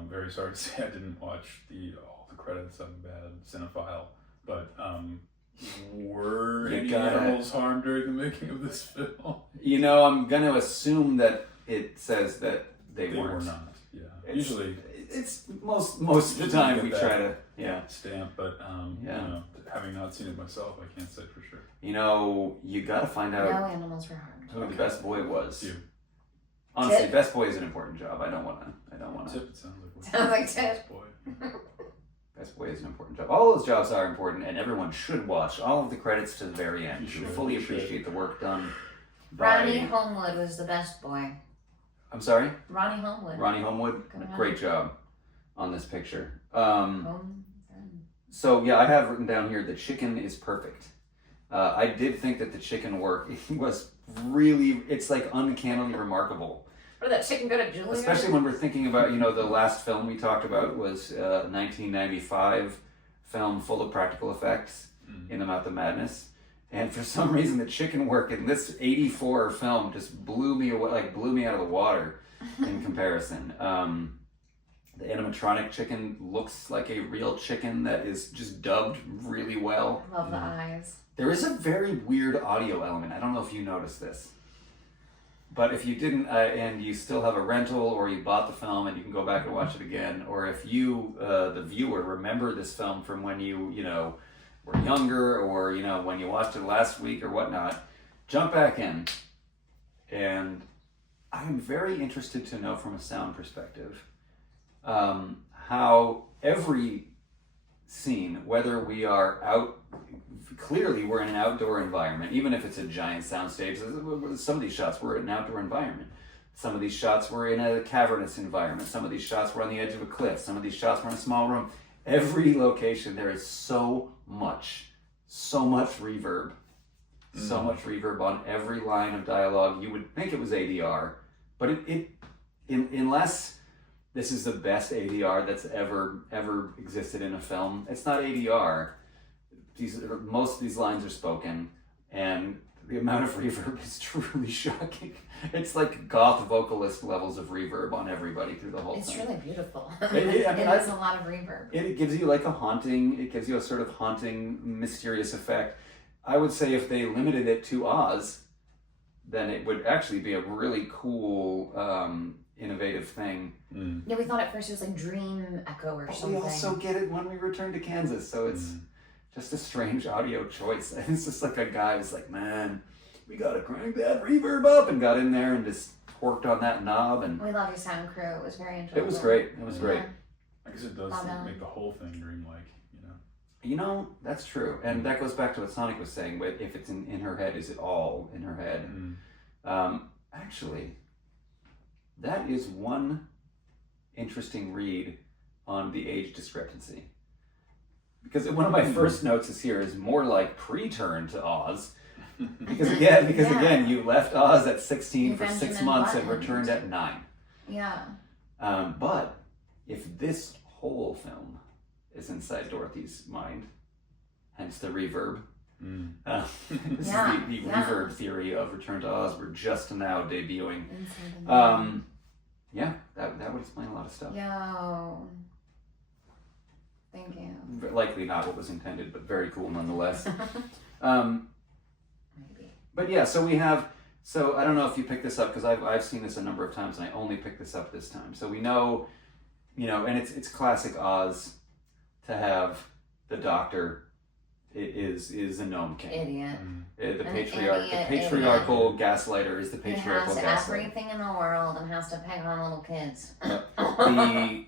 Very sorry to say I didn't watch all the credits. I'm a bad cinephile. But were any animals harmed during the making of this film? You know, I'm going to assume that it says that they They were weren't. not. Yeah. Usually it's most of the time we try to stamp, but you know, having not seen it myself, I can't say for sure. You know, you got to find out No animals were harmed. who the best boy was. You. Honestly, Tip. best boy is an important job. I don't want to. Tip, it sounds like. Sounds like Tip. Boy. Best boy is an important job. All those jobs are important, and everyone should watch all of the credits to the very end to fully appreciate the work done by... Ronnie Homewood was the best boy. I'm sorry? Ronnie Homewood. Ronnie Homewood, Good great job on this picture. Home. So, yeah, I have written down here, the chicken is perfect. I did think that the chicken work was really, it's like uncannily remarkable. Where did that chicken go to Julia? Especially when we're thinking about, you know, the last film we talked about was 1995 film full of practical effects, In the Mouth of Madness. And for some reason, the chicken work in this 84 film just blew me away, like blew me out of the water in comparison. The animatronic chicken looks like a real chicken that is just dubbed really well. I love the eyes. There is a very weird audio element. I don't know if you noticed this. But if you didn't, and you still have a rental, or you bought the film and you can go back and watch it again, or if you, the viewer, remember this film from when you know, were younger, or, you know, when you watched it last week or whatnot, jump back in. And I'm very interested to know from a sound perspective how every scene, whether we are out, clearly we're in an outdoor environment, even if it's a giant soundstage. Some of these shots were in an outdoor environment. Some of these shots were in a cavernous environment. Some of these shots were on the edge of a cliff. Some of these shots were in a small room. every location there is so much reverb. So much reverb on every line of dialogue. You would think it was ADR, but unless this is the best ADR that's ever existed in a film, it's not ADR. Most of these lines are spoken, and the amount of reverb is truly shocking. It's like goth vocalist levels of reverb on everybody through the whole It's thing. really beautiful. It is a lot of reverb. It gives you like it gives you a sort of haunting, mysterious effect. I would say if they limited it to Oz, then it would actually be a really cool, innovative thing. Yeah, we thought at first it was like Dream Echo or something. We also get it when we return to Kansas, so it's just a strange audio choice. It's just like a guy was like, man, we gotta crank that reverb up, and got in there and just worked on that knob. And we love your sound crew. It was very enjoyable. it was great. It was great. I guess it does make the whole thing dreamlike, you know. You know, that's true. And that goes back to what Sonic was saying, but if it's in her head, is it all in her head? Actually, that is one interesting read on the age discrepancy. Because one of my first notes is here is more like pre-turn to Oz. Because again, you left Oz at 16 for 6 months and returned at 9. Yeah. But if this whole film is inside Dorothy's mind, hence the reverb. This is the reverb theory of Return to Oz. We're just now debuting. That would explain a lot of stuff. Yo. Thank you. Likely not what was intended, but very cool nonetheless. Maybe. But yeah, so we have. So I don't know if you picked this up, because I've seen this a number of times, and I only picked this up this time. So we know, and it's classic Oz to have the Doctor is a gnome king. Idiot. The patriarchal gaslighter is the He patriarchal has gaslighter. everything in the world and has to pick on little kids. The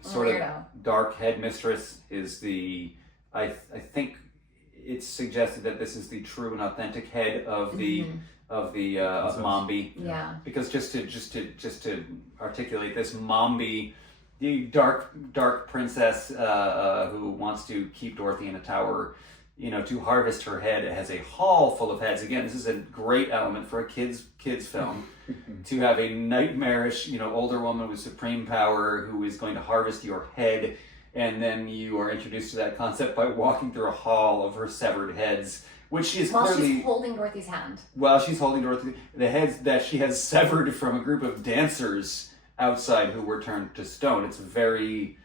sort Weirdo. of dark headmistress is I think it's suggested that this is the true and authentic head of the of Mombi. Yeah. Because just to articulate this, Mombi, the dark princess who wants to keep Dorothy in a tower, to harvest her head, has a hall full of heads. Again, this is a great element for a kids film. To have a nightmarish, older woman with supreme power who is going to harvest your head, and then you are introduced to that concept by walking through a hall of her severed heads, which she is While clearly... she's holding Dorothy's hand. While she's holding Dorothy, the heads that she has severed from a group of dancers outside who were turned to stone. It's very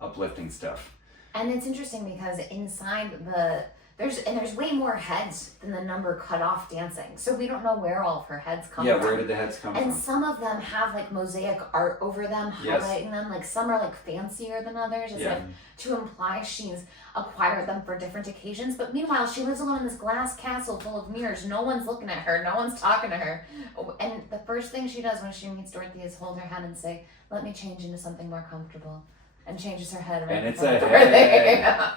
uplifting stuff. And it's interesting because inside there's way more heads than the number cut off dancing. So we don't know where all of her heads come from. Yeah, where did the heads come from? And some of them have like mosaic art over them, highlighting them. Like some are like fancier than others, as if to imply she's acquired them for different occasions. But meanwhile, she lives alone in this glass castle full of mirrors. No one's looking at her. No one's talking to her. And the first thing she does when she meets Dorothy is hold her hand and say, "Let me change into something more comfortable." And changes her head. Right, and it's a head.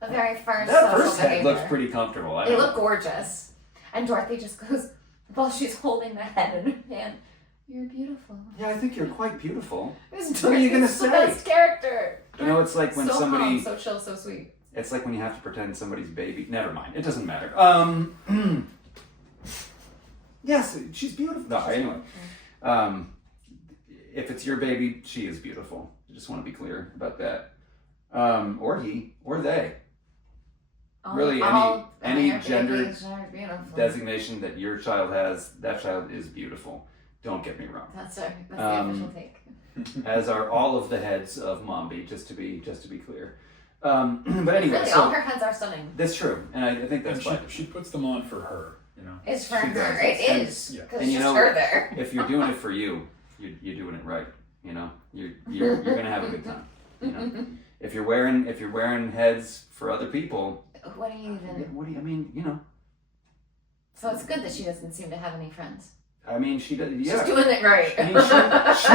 The very first That social first head behavior. looks pretty comfortable. They look gorgeous. And Dorothy just goes, while she's holding the head in her hand, "You're beautiful." Yeah, I think you're quite beautiful. What are you gonna say? The best character. It's like when so somebody... calm, so chill, so sweet. It's like when you have to pretend somebody's baby. Never mind. It doesn't matter. Yes, she's beautiful. No, anyway. If it's your baby, she is beautiful. I just want to be clear about that. Or he, or they. Really, any gendered designation that your child has, that child is beautiful. Don't get me wrong. That's the official take. As are all of the heads of Mombi, just to be clear. But anyway, Really, all her heads are stunning. That's true, and I think that's fine. She puts them on for her, It's for her. does. It is. Because it's just her there. If you're doing it for you, you're doing it right. You're gonna have a good time. If you're wearing heads for other people, What do you even? I mean? So it's good that she doesn't seem to have any friends. I mean, she does. Yeah, She's doing it right. I mean, she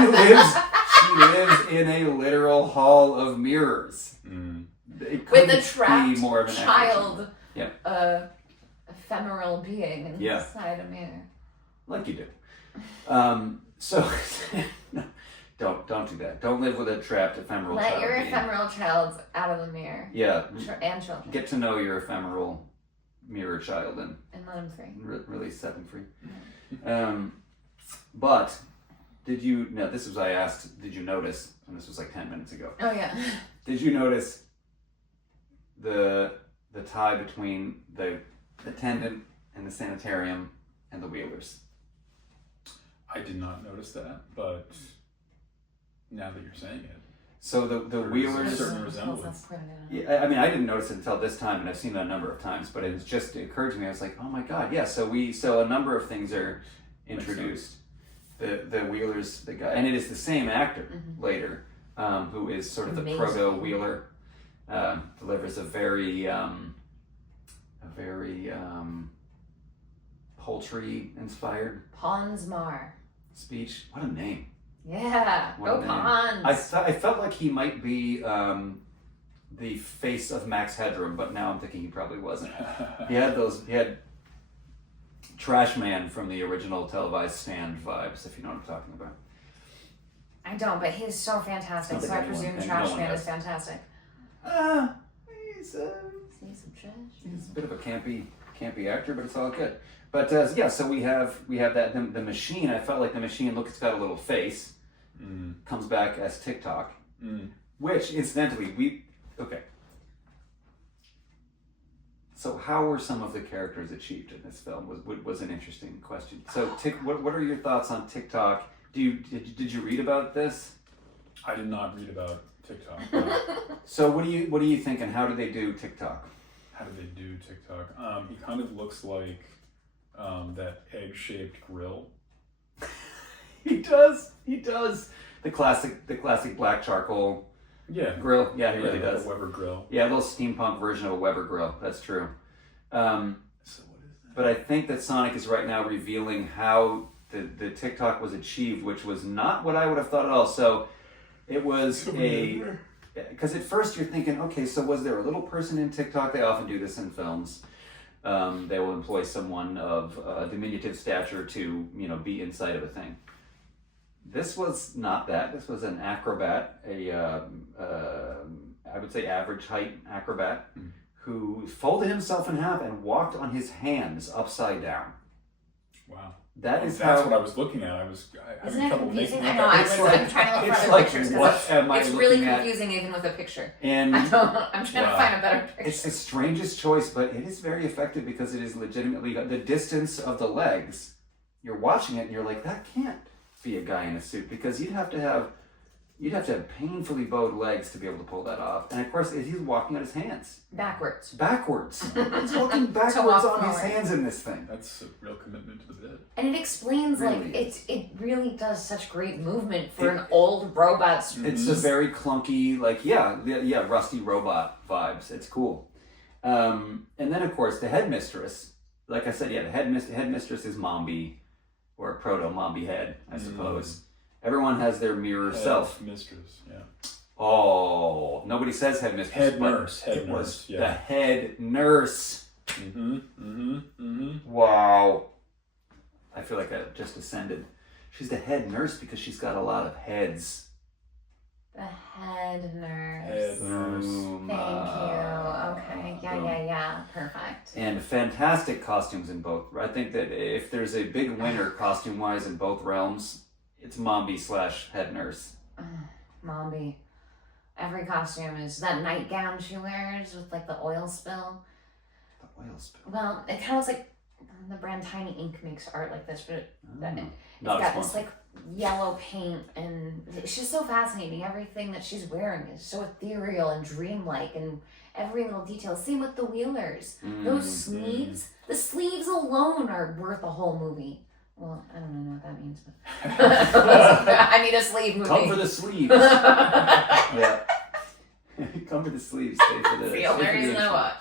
lives in a literal hall of mirrors. With a trapped more of an child, yeah. Ephemeral being inside a mirror. Like you do. So Don't do that. Don't live with a trapped ephemeral child. Let your being. ephemeral child out of the mirror. Yeah. And children. Get to know your ephemeral mirror child and let them free. Really set them free. But did you? No, this was I asked. Did you notice? And this was like 10 minutes ago. Oh yeah. Did you notice the tie between the attendant and the sanitarium and the Wheelers? I did not notice that, but now that you're saying it. So the There's Wheelers. a certain resemblance. Yeah, I mean, I didn't notice it until this time, and I've seen it a number of times. But it occurred to me. I was like, oh my god, yeah. So a number of things are introduced. The Wheelers, the guy, and it is the same actor later, who is sort of the proto Wheeler. Delivers a very poultry inspired Ponsmar. speech. What a name! Yeah, What go a name. Pons. I felt like he might be the face of Max Headroom, but now I'm thinking he probably wasn't. He had Trash Man from the original televised Stand vibes, if you know what I'm talking about. I don't, but he's so fantastic, so I presume Trash Man is fantastic. He's some trash. He's a bit of a campy actor, but it's all good. But so we have that the machine. I felt like the machine. Look, it's got a little face. Comes back as TikTok, which incidentally okay. So how were some of the characters achieved in this film? Was an interesting question. So what are your thoughts on TikTok? Did you read about this? I did not read about TikTok. So what do you think, and how do they do TikTok? How do they do TikTok? He kind of looks like that egg-shaped grill. He does. The classic black charcoal grill. Yeah, he really does. A Weber grill. Yeah, a little steampunk version of a Weber grill. That's true. So what is that? But I think that Sonic is right now revealing how the TikTok was achieved, which was not what I would have thought at all. So it was because at first you're thinking, okay, so was there a little person in TikTok? They often do this in films. They will employ someone of diminutive stature to, be inside of a thing. This was not that. This was an acrobat, I would say average height acrobat, who folded himself in half and walked on his hands upside down. Wow. That's what I was looking at. I was Isn't having it trouble confusing? making I know. out. I'm trying to look for other pictures. What am I It's really looking at? confusing even with a picture. And I'm trying to find a better picture. it's the strangest choice, but it is very effective because it is legitimately the distance of the legs. You're watching it and you're like, that can't be a guy in a suit, because you'd have to have painfully bowed legs to be able to pull that off. And of course, he's walking on his hands. Backwards. He's walking backwards on his hands in this thing. That's a real commitment to the bit. And it explains, Really it really does such great movement for an old robot. It's a very clunky, rusty robot vibes. It's cool. And then, of course, the headmistress. Like I said, the headmistress is Mombi, or proto-Mombi head, I suppose. Everyone has their mirror self. Mistress, yeah. Oh, nobody says headmistress. Head nurse. The head nurse. Mm-hmm. Wow. I feel like I just ascended. She's the head nurse because she's got a lot of heads. The head nurse. Head nurse. Boom. Thank you. Okay. Yeah. Perfect. And fantastic costumes in both. I think that if there's a big winner costume-wise in both realms, it's Mombi / head nurse. Mombi. Every costume is that nightgown she wears with the oil spill. The oil spill. Well, it kind of looks like the brand Tiny Ink makes art like this, but it's Not got as this yellow paint, and it's just so fascinating. Everything that she's wearing is so ethereal and dreamlike, and every little detail. Same with the Wheelers. Those sleeves, the sleeves alone are worth a whole movie. Well, I don't know what that means, but I need a sleeve movie. Come for the sleeves. Yeah. Come for the sleeves. Stay for the. Feel there is no watch.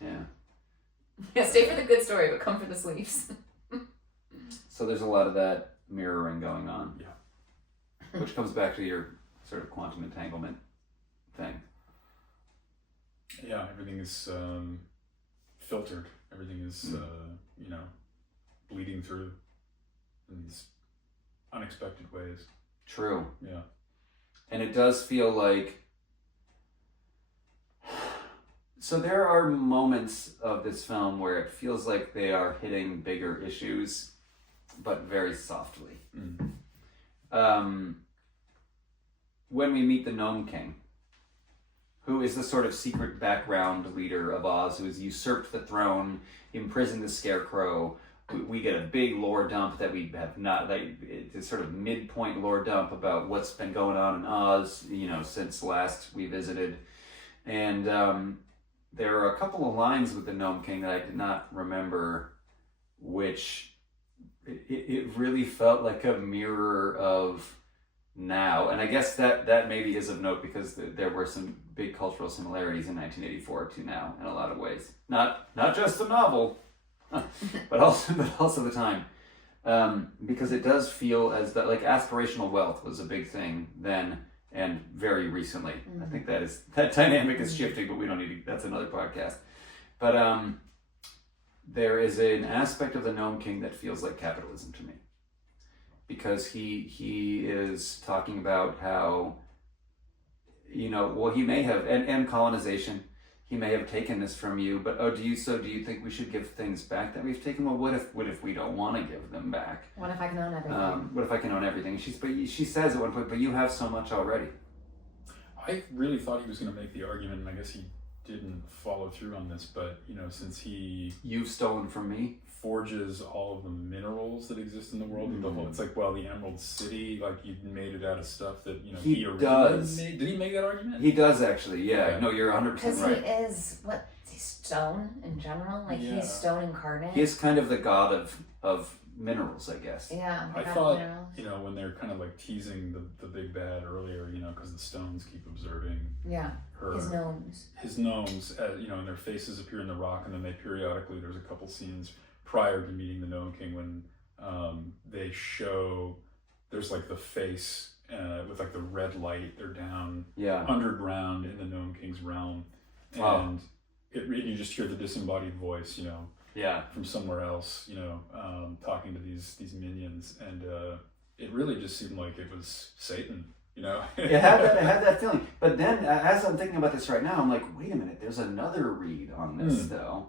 Yeah. Stay for the good story, but come for the sleeves. So there's a lot of that mirroring going on. Yeah. Which comes back to your sort of quantum entanglement thing. Yeah, everything is filtered. Everything is, bleeding through in these unexpected ways. True. Yeah. And it does feel like... So there are moments of this film where it feels like they are hitting bigger issues, but very softly. When we meet the Gnome King, who is the sort of secret background leader of Oz, who has usurped the throne, imprisoned the Scarecrow, we get a big lore dump that we have not, like, it's a sort of midpoint lore dump about what's been going on in Oz, since last we visited. And there are a couple of lines with the Gnome King that I did not remember, which it really felt like a mirror of now. And I guess that maybe is of note because there were some big cultural similarities in 1984 to now in a lot of ways. Not just the novel, but also the time. Because it does feel as that, like, aspirational wealth was a big thing then and very recently. I think that dynamic is shifting, but we don't need to, that's another podcast. But there is an aspect of the Gnome King that feels like capitalism to me. Because he is talking about how, he may have, and colonization, he may have taken this from you, but do you think we should give things back that we've taken? Well, what if we don't want to give them back? What if I can own everything? What if I can own everything? She says at one point, but you have so much already. I really thought he was going to make the argument, and I guess he didn't follow through on this, but since you've stolen from me, forges all of the minerals that exist in the world, the whole, it's like, well, the Emerald City, like, you made it out of stuff that he does. Made. Did he make that argument? He does actually. Yeah. Okay. No, you're 100% right. Because he is he's stone in general. Like he's stone incarnate. He is kind of the god of minerals, I guess. Yeah. I thought when they're kind of like teasing the big bad earlier, because the stones keep observing. Yeah. Her, his gnomes, and their faces appear in the rock, and then they periodically. There's a couple scenes prior to meeting the Gnome King when they show there's like the face with like the red light. They're down underground in the Gnome King's realm, and you just hear the disembodied voice, from somewhere else, talking to these minions, and it really just seemed like it was Satan. It had that feeling. But then, as I'm thinking about this right now, I'm like, wait a minute. There's another read on this though,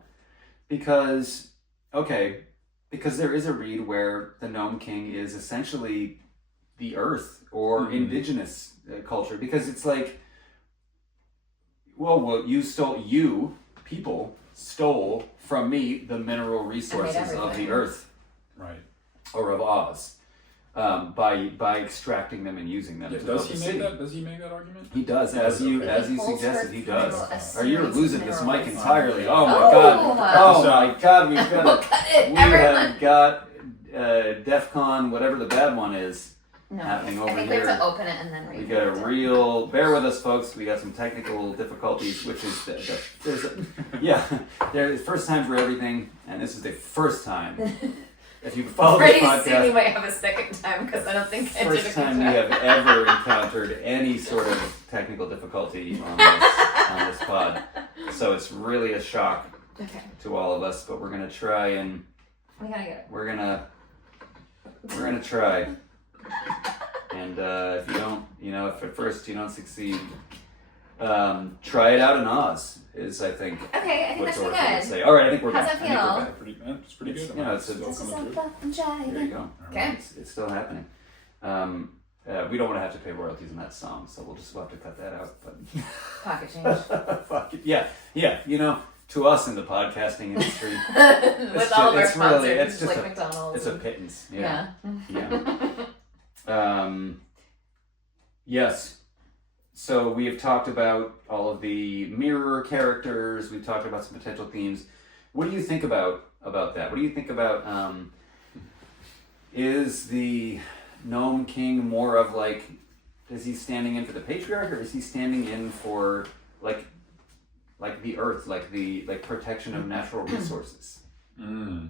because there is a read where the Gnome King is essentially the earth or indigenous culture, because it's like, well, people stole from me the mineral resources of the earth, right, or of Oz, by extracting them and using them. Does he make that argument? He does, as you suggested, he does. Or you're losing this mic minerals. entirely. Oh my god! We've got DEFCON, whatever the bad one is, happening over here. I think we have to open it and then read it. We got a real. Bear with us, folks. We got some technical difficulties, which is there's first time for everything, and this is the first time. If you follow this podcast, pretty soon we might have a second time, because I don't think I did a good job. First time we have ever encountered any sort of technical difficulty on this pod, so it's really a shock to all of us. But we're gonna try and we gotta get it. We're gonna try. And if you don't, if at first you don't succeed, try it out in Oz. Is I think okay. I think that's pretty good. Say. All right, I think we're How's back. it feel? It's pretty good. There you go. Okay. It's still happening. We don't want to have to pay royalties on that song, so we'll have to cut that out. But pocket change. Fuck it. Yeah. To us in the podcasting industry, with all of our sponsors, it's just like McDonald's. It's a pittance. Yeah. Yes. So we have talked about all of the mirror characters. We've talked about some potential themes. What do you think about that? What do you think about, is the Gnome King more of like, is he standing in for the patriarch, or is he standing in for like the earth, like protection of natural resources? No,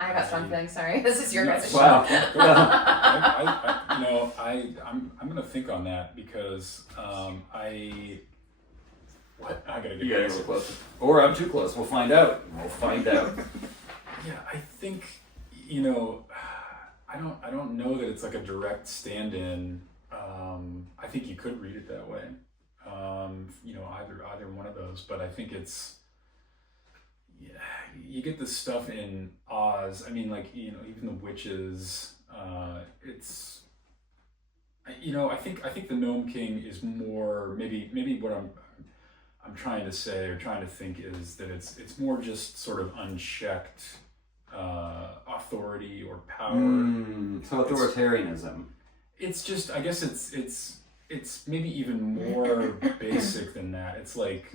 I got strong feelings. Sorry, this is your guys' show. Wow. I'm gonna think on that, because I gotta get You gotta go closer, or I'm too close. We'll find out. Yeah, I think I don't know that it's like a direct stand-in. I think you could read it that way. Either one of those, but I think it's, yeah, you get this stuff in Oz. I mean, like, even the witches, it's, I think the Gnome King is more, maybe what I'm trying to say or trying to think is that it's more just sort of unchecked authority or power. So authoritarianism. It's just, I guess it's maybe even more basic than that. It's like,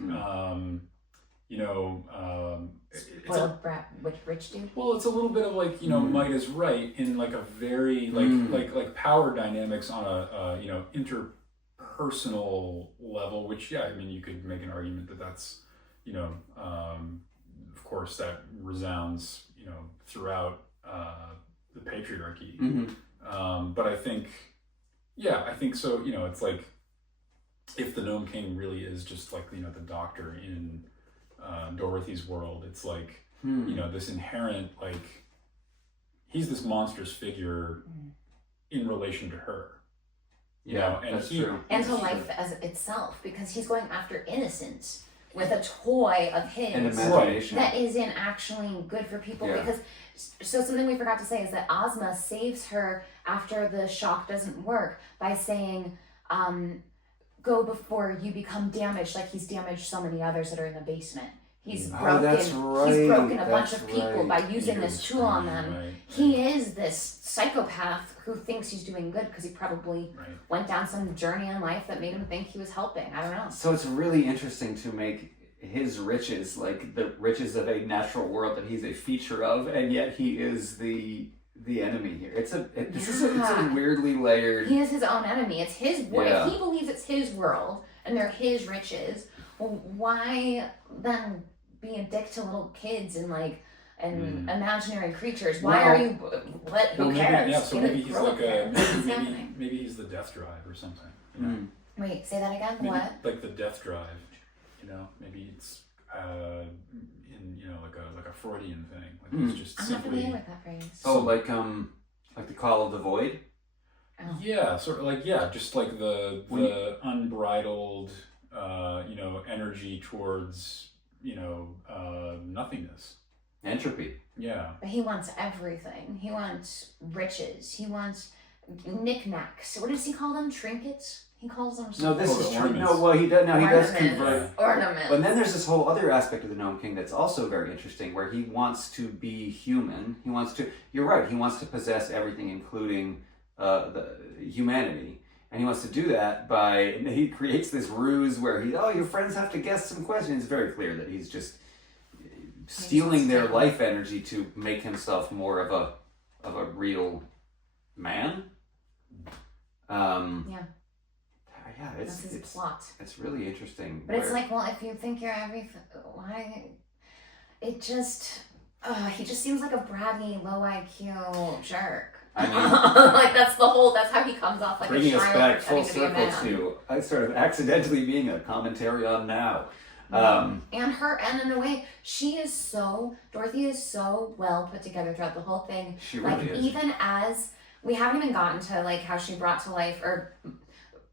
Spoiled brat, rich dude. well, it's a little bit of like, might is right in like a very like power dynamics on a interpersonal level, which, yeah, I mean, you could make an argument that that's, of course that resounds, throughout the patriarchy. But I think so, it's like, if the Gnome King really is just like, the doctor in Dorothy's world, it's like, this inherent, like, he's this monstrous figure in relation to her. Yeah, and that's true. And to life as itself, because he's going after innocence with a toy of his An imagination. that isn't actually good for people. Yeah. Because, so something we forgot to say is that Ozma saves her after the shock doesn't work by saying, go before you become damaged, like he's damaged so many others that are in the basement. He's broken. That's right. He's broken a bunch That's of people right. by using this tool on them. Right. He is this psychopath who thinks he's doing good because he probably went down some journey in life that made him think he was helping. I don't know. So it's really interesting to make his riches like the riches of a natural world that he's a feature of, and yet he is the enemy here. It's a weirdly layered. He is his own enemy. It's his world. Yeah. If he believes it's his world and they're his riches, well, why then be a dick to little kids and like imaginary creatures? Why are you? What? Who cares? Maybe he's like maybe he's the death drive or something. Wait, say that again. Maybe, What? like the death drive. Maybe it's in like a Freudian thing. Like it's just I'm simply, not familiar with that phrase. Oh, like the call of the void. Oh. Yeah, sort of like, just like the unbridled energy towards nothingness. Entropy. Yeah. But he wants everything. He wants riches. He wants knickknacks. What does he call them? Trinkets? He calls them No, something. this is true. Ornaments. No, well, he does. No, he does Ornaments. convert. Ornaments. But then there's this whole other aspect of the Gnome King that's also very interesting, where he wants to be human. He wants to. You're right. He wants to possess everything, including the humanity, and he wants to do that by. He creates this ruse where your friends have to guess some questions. It's very clear that he's just stealing their life energy to make himself more of a real man. Yeah, That's his plot. It's really interesting. But it's like, well, if you think you're everything, why? It just, he just seems like a bratty, low IQ jerk. I mean, like that's how he comes off, like bringing a us child back full pretending to be a circle man. to I sort of accidentally being a commentary on now. And in a way, Dorothy is so well put together throughout the whole thing. She really is. Even as, we haven't even gotten to like how she brought to life, or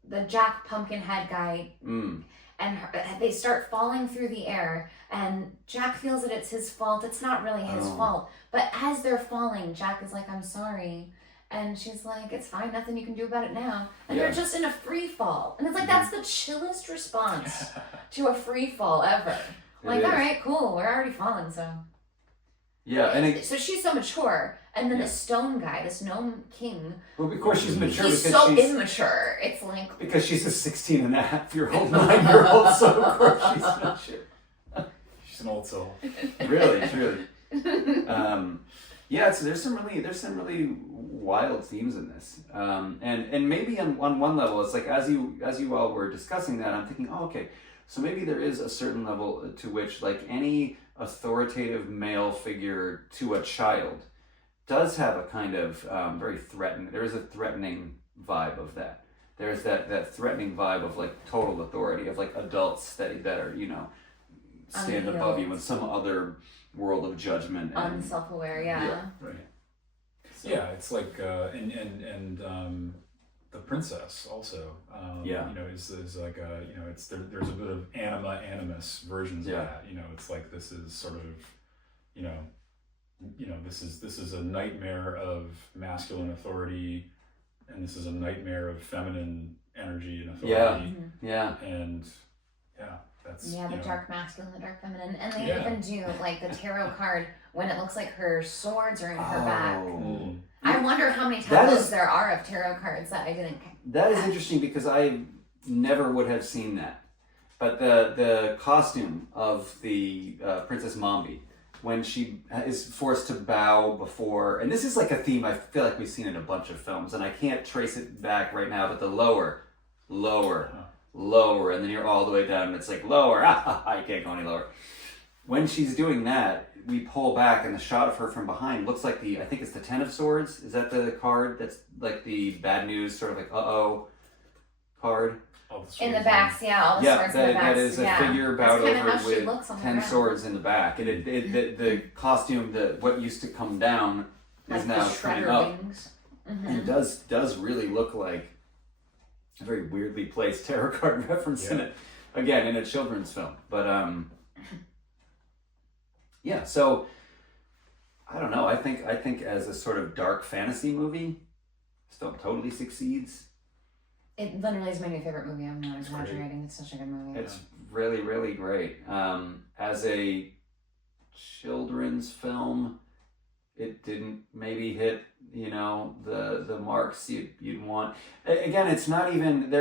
the Jack Pumpkinhead guy, and they start falling through the air, and Jack feels that it's his fault. It's not really his fault. But as they're falling, Jack is like, I'm sorry. And she's like, it's fine, nothing you can do about it now. And they're just in a free fall. And it's like, that's the chillest response to a free fall ever. Like, all right, cool, we're already falling, so. Yeah, and so she's so mature. And then the stone guy, this Gnome King. Well, of course she's mature He's because so she's immature. It's like. because she's a 16-and-a-half-year-old, 9-year-old, so of course she's mature. She's an old soul. Really, truly. So there's some really wild themes in this, and maybe on one level, it's like as you all were discussing that, I'm thinking, okay, so maybe there is a certain level to which, like any authoritative male figure to a child, does have a kind of very threatening. There is a threatening vibe of that. There's that threatening vibe of like total authority, of like adults that are stand above you in some other world of judgment and unself-aware, yeah. Right. So. Yeah, it's like and the princess also. Yeah. You know, is like a, you know, it's there's a bit of animus versions of that. You know, it's like this is sort of, you know, this is a nightmare of masculine authority, and this is a nightmare of feminine energy and authority. Yeah. And that's the dark masculine, the dark feminine, and they even do like the tarot card when it looks like her swords are in her back. I wonder how many tablets there are of tarot cards that I didn't. That is interesting because I never would have seen that. But the costume of the Princess Mombi, when she is forced to bow before, and this is like a theme I feel like we've seen in a bunch of films, and I can't trace it back right now, but the lower, and then you're all the way down, and it's like lower, I can't go any lower. When she's doing that, we pull back, and the shot of her from behind looks like I think it's the Ten of Swords. Is that the card that's like the bad news, sort of like card? In the backs, all the swords in the backs. That is a figure bowed over with 10 swords in the back. And the costume, what used to come down is now coming up. And does really look like a very weirdly placed tarot card reference in it. Again, in a children's film. But so I don't know. I think as a sort of dark fantasy movie, still totally succeeds. It literally is my new favorite movie. I'm not exaggerating. It's such a good movie. It's really, really great. As a children's film, it didn't maybe hit, the marks you'd want. Again, it's not even,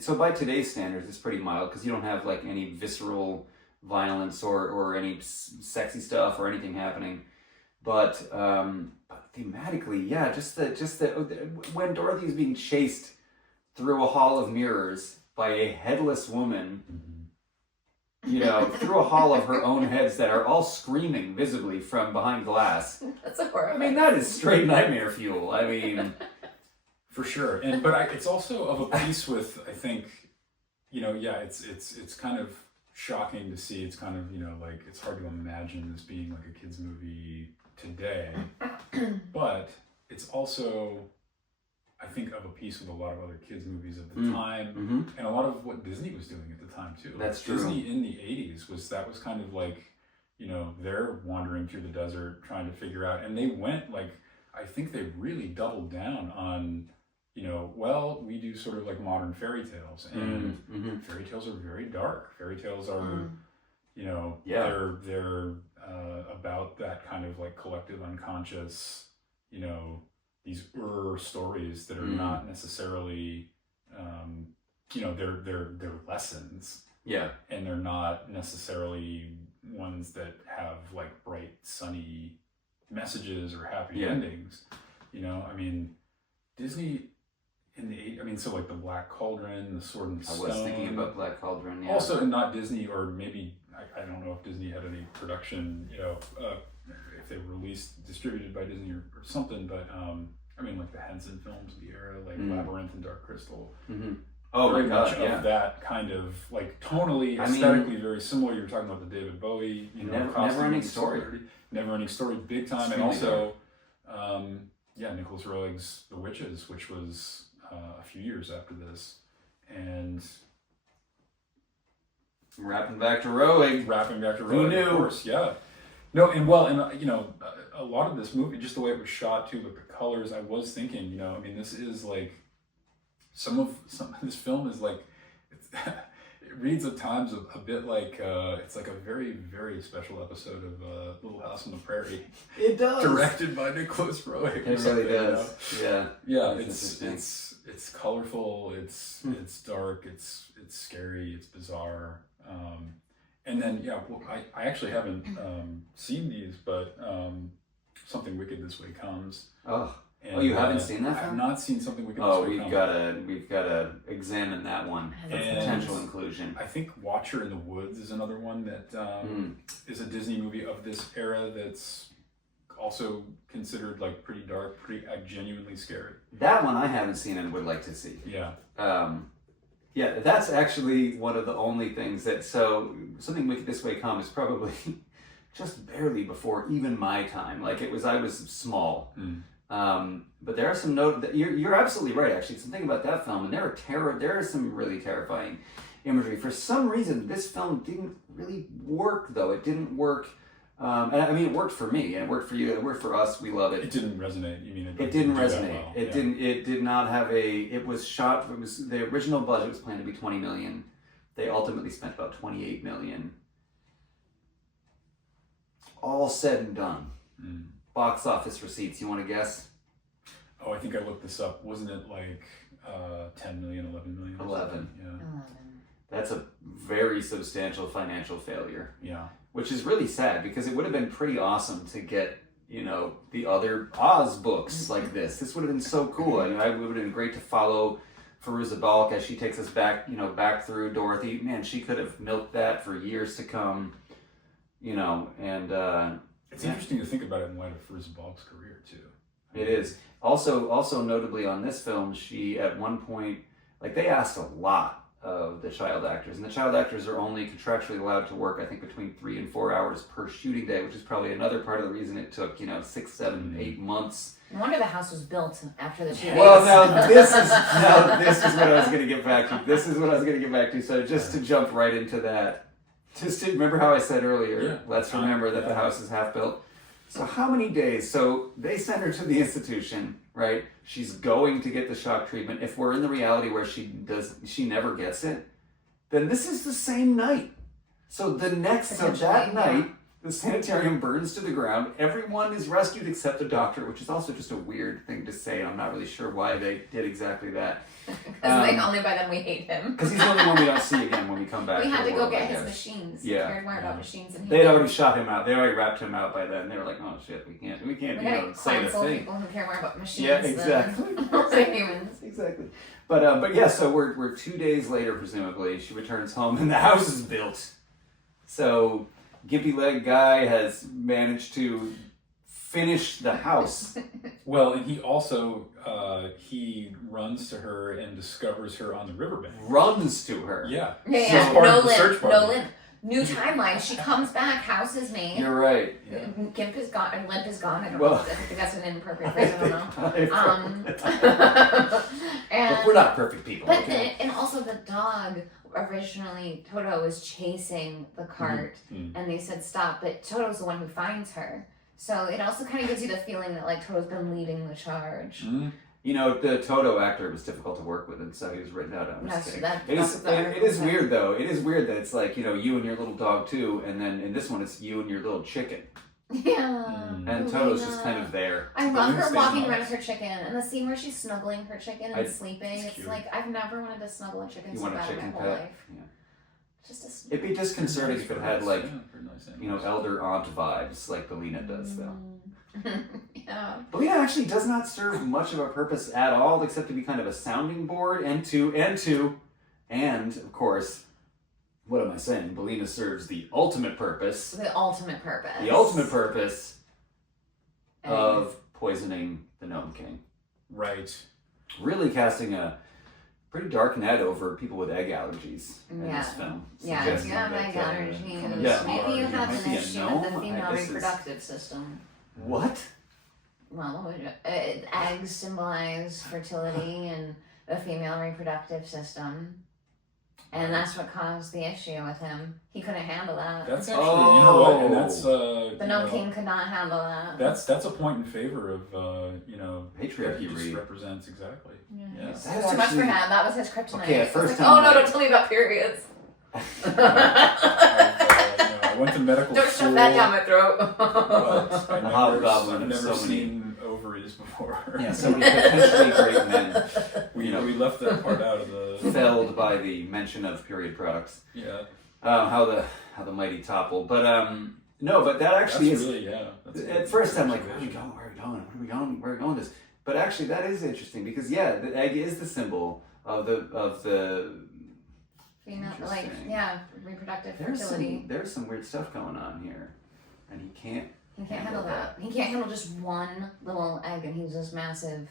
so by today's standards, it's pretty mild because you don't have like any visceral violence or any sexy stuff or anything happening. But thematically, just the when Dorothy's being chased through a hall of mirrors by a headless woman, through a hall of her own heads that are all screaming visibly from behind glass. That's a horror. I mean, that is straight nightmare fuel. I mean, for sure. But it's also of a piece with, I think, it's kind of shocking to see. It's kind of, like, it's hard to imagine this being like a kid's movie today, but it's also, I think, of a piece with a lot of other kids' movies at the time, and a lot of what Disney was doing at the time too. That's true. Disney in the 80s was kind of like, they're wandering through the desert trying to figure out, and they went like, I think they really doubled down on, we do sort of like modern fairy tales, and fairy tales are very dark. Fairy tales are, they're about that kind of like collective unconscious, these stories that are not necessarily, they're lessons. Yeah. And they're not necessarily ones that have like bright, sunny messages or happy endings. I mean, Disney in the so like the Black Cauldron, the Sword and Stone. I was thinking about Black Cauldron. Yeah. Also, not Disney, or maybe I don't know if Disney had any production, if they were distributed by Disney or something, but like the Henson films of the era, like Labyrinth and Dark Crystal. Oh very my God, much of that kind of like tonally, aesthetically very similar. You were talking about the David Bowie, Never Ending Story. Never Ending Story, big time, and also, Nicholas Roeg's The Witches, which was a few years after this, and. Wrapping back to Roeg. Who knew? Of course, yeah. No, and a lot of this movie, just the way it was shot too, with the colors, I was thinking, this is like, some of this film is like, it reads at times a bit like, it's like a very, very special episode of Little House on the Prairie. It does. Directed by Nicholas Roeg. It really does. Yeah. Yeah, it's colorful, it's dark, it's scary, it's bizarre. And then, I actually haven't seen these, but Something Wicked This Way Comes. Oh, you haven't seen that? I have not seen Something Wicked This Way Comes. We've gotta examine that one. Potential inclusion. I think Watcher in the Woods is another one that is a Disney movie of this era that's also considered like pretty dark, pretty genuinely scary. That one I haven't seen and would like to see. Yeah. Yeah, that's actually one of the only things that, Something Wicked This Way Comes is probably just barely before even my time. Like I was small. But there are some you're absolutely right, actually. Something about that film, and there is some really terrifying imagery. For some reason, this film didn't really work, though. It didn't work. And I mean, it worked for me, and it worked for you. It worked for us. We love it. It didn't resonate. You mean it didn't resonate? Well. It didn't. It did not have a. It was shot. It was the original budget was planned to be $20 million. They ultimately spent about $28 million. All said and done. Box office receipts. You want to guess? Oh, I think I looked this up. Wasn't it like 10 million, 11 million? 11. Yeah. 11. That's a very substantial financial failure. Yeah. Which is really sad because it would have been pretty awesome to get, the other Oz books like this. This would have been so cool. It would have been great to follow Fairuza Balk as she takes us back, back through Dorothy. Man, she could have milked that for years to come, and it's interesting to think about it in light of Fairuza Balk's career too. It is. Also notably on this film, she at one point, they asked a lot of the child actors, and the child actors are only contractually allowed to work, I think, between 3 and 4 hours per shooting day, which is probably another part of the reason it took 6, 7, 8 months. No wonder the house was built after the 2 days. Well, now this is what I was going to get back to. So just to jump right into that, just to remember how I said earlier, let's remember that the house is half built. So how many days? So they send her to the institution, right? She's going to get the shock treatment. If we're in the reality where she never gets it, then this is the same night. So that night, the sanitarium burns to the ground. Everyone is rescued except the doctor, which is also just a weird thing to say. I'm not really sure why they did exactly that. Because only by then we hate him. Because he's the only one we don't see again when we come back. We had to go get I his guess. machines. Yeah. We cared more about machines than They'd already shot him out. They already wrapped him out by then. They were like, "Oh shit, we can't We say the cancel thing." people who care more about machines Yeah, exactly. than humans. Exactly. But yeah, so we're 2 days later, presumably. She returns home and the house is built. So Gimpy Leg Guy has managed to finish the house. Well, and he also he runs to her and discovers her on the riverbank. Runs to her. Yeah. Yeah, So part no of the search limp, party. no limp. New timeline. She comes back. House is made. You're right. Yeah. Gimp is gone and limp is gone. I don't Well- know. I think that's an inappropriate phrase. I don't know. And, But we're not perfect people. But Okay? and also the dog. Originally, Toto was chasing the cart, and they said stop. But Toto's the one who finds her. So it also kind of gives you the feeling that Toto's been leading the charge. The Toto actor was difficult to work with, and so he was written out. I'm just kidding. It is weird, though. It is weird that it's you and your little dog, too, and then in this one, it's you and your little chicken. Yeah. And Toto's just kind of there. I love her Stays walking nice. around with her chicken, and the scene where she's snuggling her chicken and sleeping. it's It's cute. I've never wanted to snuggle a chicken You so want a bad in my chicken whole pet? life. Yeah. Just It'd be disconcerting if it had, Very nice animals. elder aunt vibes like Belina does, though. Yeah. Belina actually does not serve much of a purpose at all, except to be kind of a sounding board, and of course, what am I saying? Belina serves the ultimate purpose. The ultimate purpose. The ultimate purpose of poisoning the Gnome King. Right. Really casting a pretty dark net over people with egg allergies in Yeah. this film. Yeah, if Suggesting you have that, egg allergies, yeah, maybe you or have might an be a issue gnome. with the female This is- reproductive system. What? Well, eggs symbolize fertility and the female reproductive system. And that's what caused the issue with him. He couldn't handle that. That's actually, you know what, and that's The Gnome King could not handle that. That's a point in favor of Patriarchy, he just Reed. represents exactly. Yeah. Yeah. It's too much for him. That was his kryptonite. Okay, at It's first like, I'm oh no, like- don't tell me about periods. I went to medical Don't school. shove that down my throat. But The hobgoblin I've of never so many- seen ovaries before. Yeah, so many potentially great men we left that part out of the. felled by the mention of period products. Yeah. How the mighty topple. But no, but that actually That's is. really, yeah. That's At first, I'm like, where are we going? Where are we going with this? But actually, that is interesting because the egg is the symbol of the. Female, Interesting. reproductive fertility. There's some weird stuff going on here, and he can't. He can't handle that. He can't handle just one little egg, and he's this massive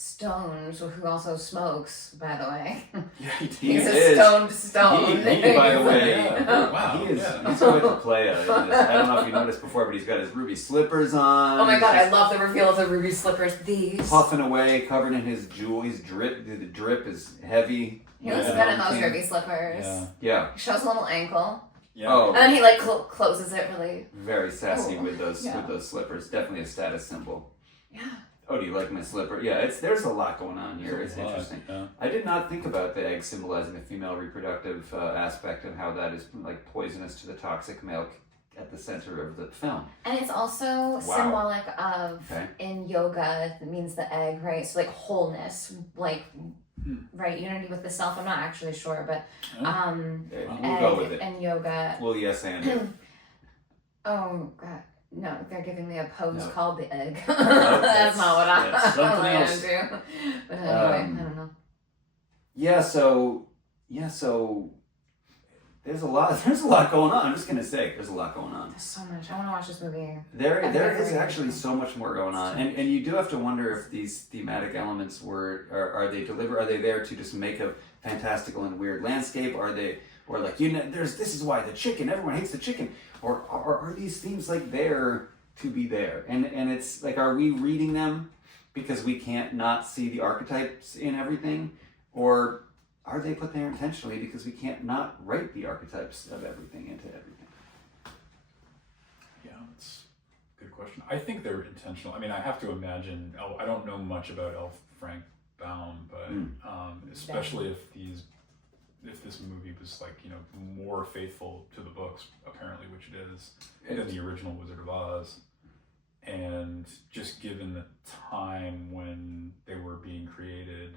stoned, who also smokes, by the way. Yeah, He's a stoned stone. He, by the way, Yeah. Wow. he is. Yeah. He's quite the player in this. I don't know if you noticed before, but he's got his ruby slippers on. Oh my god, He's I love the reveal of the ruby slippers. These. puffing away, covered in his jewels. The drip is heavy. He looks Yeah. good in those ruby slippers. Yeah. Yeah. He shows a little ankle. Yeah. Oh, And then he like closes it really. very sassy Oh, with those yeah. slippers. Definitely a status symbol. Yeah. Oh, do you like my slipper? Yeah, there's a lot going on here. There's It's a lot, interesting. yeah. I did not think about the egg symbolizing the female reproductive aspect and how that is like poisonous to the toxic male at the center of the film. And it's also symbolic of, Okay. in yoga, it means the egg, right? So like wholeness, like, right, unity with the self. I'm not actually sure, but We'll go with it. and yoga. Well, yes, and Oh god, no, they're giving me a pose No. called the egg. that's- That's not what that's I'm something planning else. to do. But anyway, I don't know. yeah. So there's a lot. There's a lot going on. I'm just gonna say there's a lot going on. There's so much. I want to watch this movie. There is very actually much. so much more going on, and you do have to wonder if these thematic elements are they deliberate? Are they there to just make a fantastical and weird landscape? Are they, or like this is why the chicken, everyone hates the chicken, or are these themes like there to be there? And it's like, are we reading them because we can't not see the archetypes in everything, or are they put there intentionally because we can't not write the archetypes of everything into everything? Yeah, that's a good question. I think they're intentional. I mean, I have to imagine. I don't know much about L. Frank Baum, but especially if this movie was like more faithful to the books, apparently, which it is, than the original Wizard of Oz, and just given the time when they were being created.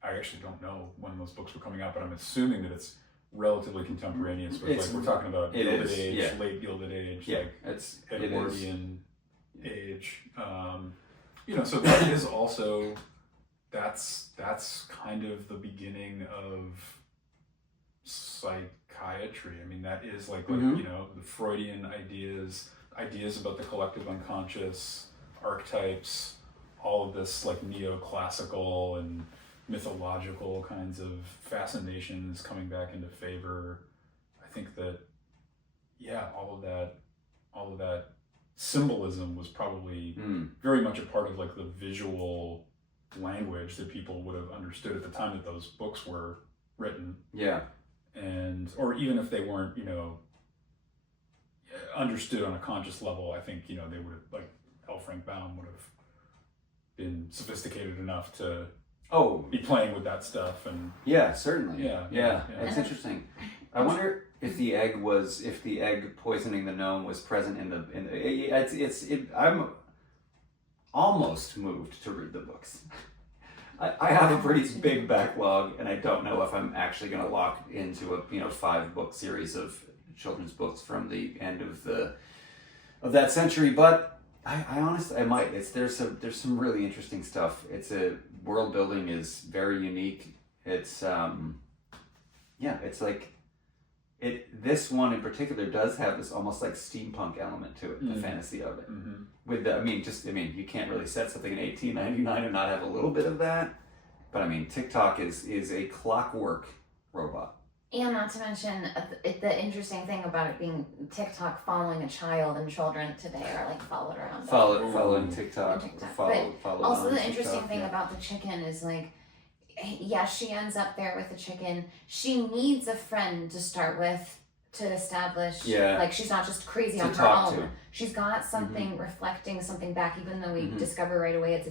I actually don't know when those books were coming out, but I'm assuming that it's relatively contemporaneous with, like, we're talking about Gilded Age, yeah. late Gilded Age, Yeah, like it is. Edwardian age. So that is also, that's kind of the beginning of psychiatry. I mean, that is like the Freudian ideas about the collective unconscious, archetypes, all of this like neoclassical and mythological kinds of fascinations coming back into favor. I think that, all of that symbolism was probably very much a part of like the visual language that people would have understood at the time that those books were written. Yeah. And, or even if they weren't, understood on a conscious level, I think, they would have, like, L. Frank Baum would have been sophisticated enough to be playing with that stuff. And yeah, certainly. Yeah. It's interesting. I wonder if the egg poisoning the gnome was present in the I'm almost moved to read the books. I have a pretty big backlog, and I don't know if I'm actually going to lock into a 5-book series of children's books from the end of that century. But I honestly might. There's some really interesting stuff. World building is very unique. It's it's like this one in particular does have this almost like steampunk element to it, the fantasy of it. Mm-hmm. With you can't really set something in 1899 and not have a little bit of that. But TikTok is a clockwork robot. And not to mention the interesting thing about it being TikTok following a child, and children today are like followed around. Following TikTok. But also the TikTok, interesting thing about the chicken is like, she ends up there with the chicken. She needs a friend to start with to establish, like, she's not just crazy on her own. She's got something reflecting something back, even though we discover right away it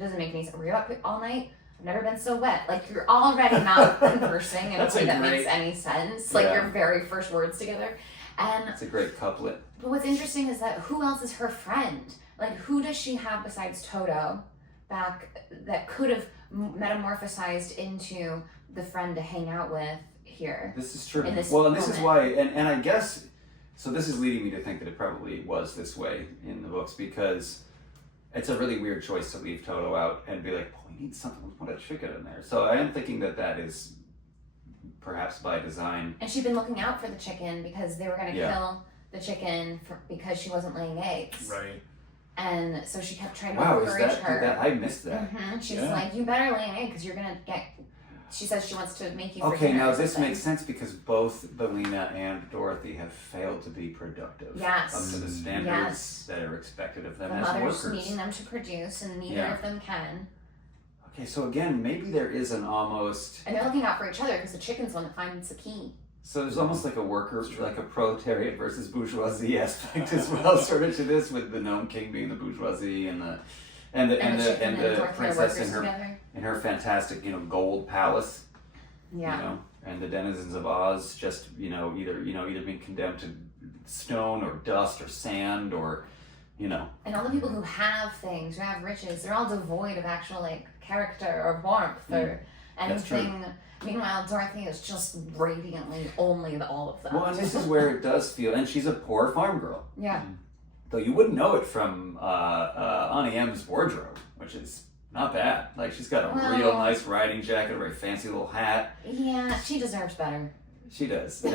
doesn't make any sense. Were you up all night? I've never been so wet. Like, you're already not conversing in a way that makes any sense. Like, your very first words together. And it's a great couplet. But what's interesting is that who else is her friend? Like, who does she have besides Toto back that could have metamorphosized into the friend to hang out with here? This is true. This is why, and I guess, so this is leading me to think that it probably was this way in the books, because it's a really weird choice to leave Toto out and be like, we need something, let's put a chicken in there. So I am thinking that is perhaps by design. And she'd been looking out for the chicken because they were going to kill the chicken because she wasn't laying eggs. Right. And so she kept trying to Wow, is encourage her. that I missed that. She's like, you better lay an egg because you're going to get... She says she wants to make you for Okay, dinner now or this something. makes sense because both Belina and Dorothy have failed to be productive. Yes. Up to the standards that are expected of them The as mother's workers. needing them to produce, and neither of them can. Okay, so again, maybe there is an almost... And they're looking out for each other because the chicken's the one that finds the key. So there's almost like a worker, like a proletariat versus bourgeoisie aspect as well, sort of to this, with the Gnome King being the bourgeoisie and the princess in her fantastic, gold palace. Yeah. And the denizens of Oz just, either being condemned to stone or dust or sand or, And all the people who have things, who have riches, they're all devoid of actual character or warmth or anything. Meanwhile, Dorothy is just radiantly only all of them. Well, and this is where it does feel, and she's a poor farm girl. Yeah. Though you wouldn't know it from Auntie M's wardrobe, which is not bad. Like, she's got a real nice riding jacket, a very fancy little hat. Yeah, she deserves better. She does.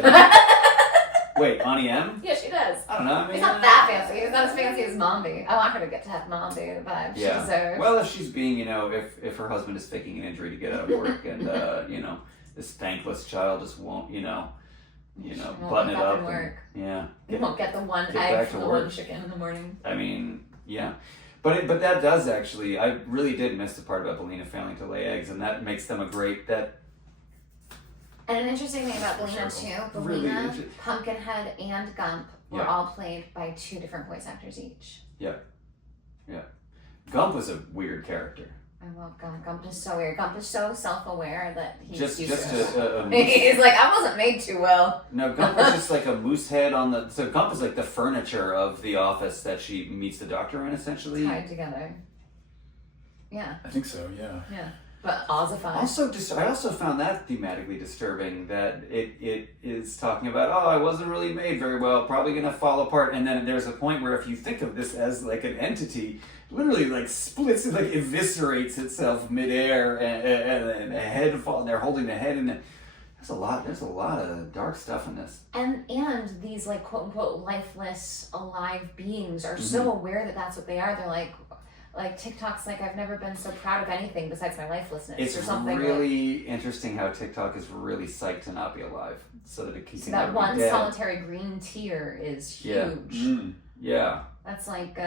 Wait, Auntie M? Yeah, she does. I don't know. I mean, It's not that fancy. It's not as fancy as Mombi. I want her to get to have Mombi vibe. She deserves. Well, if she's being, if her husband is faking an injury to get out of work and, this thankless child just won't, button it up. You won't get the one egg from the one chicken in the morning. I mean, yeah. But that does actually, I really did miss the part about Belina failing to lay eggs, and that makes them And an interesting thing about Belina too, Belina, Pumpkinhead, and Gump were all played by two different voice actors each. Yeah. Gump was a weird character. I love Gump. Gump is so weird. Gump is so self-aware that he's He's like, I wasn't made too well. No, Gump was just like a moose head on the... So Gump is like the furniture of the office that she meets the doctor in, essentially. Tied together. Yeah. I think so, yeah. Yeah. But Ozified. I also found that thematically disturbing, that it is talking about, I wasn't really made very well, probably going to fall apart. And then there's a point where if you think of this as like an entity, literally like splits, it like eviscerates itself midair and a head fall, and they're holding the head in it. There's a lot of dark stuff in this. And these like quote unquote lifeless, alive beings are so aware that that's what they are. They're like TikTok's like, I've never been so proud of anything besides my lifelessness. It's or something. really interesting how TikTok is really psyched to not be alive, so that it can. So that one solitary green tear is huge. Yeah. That's like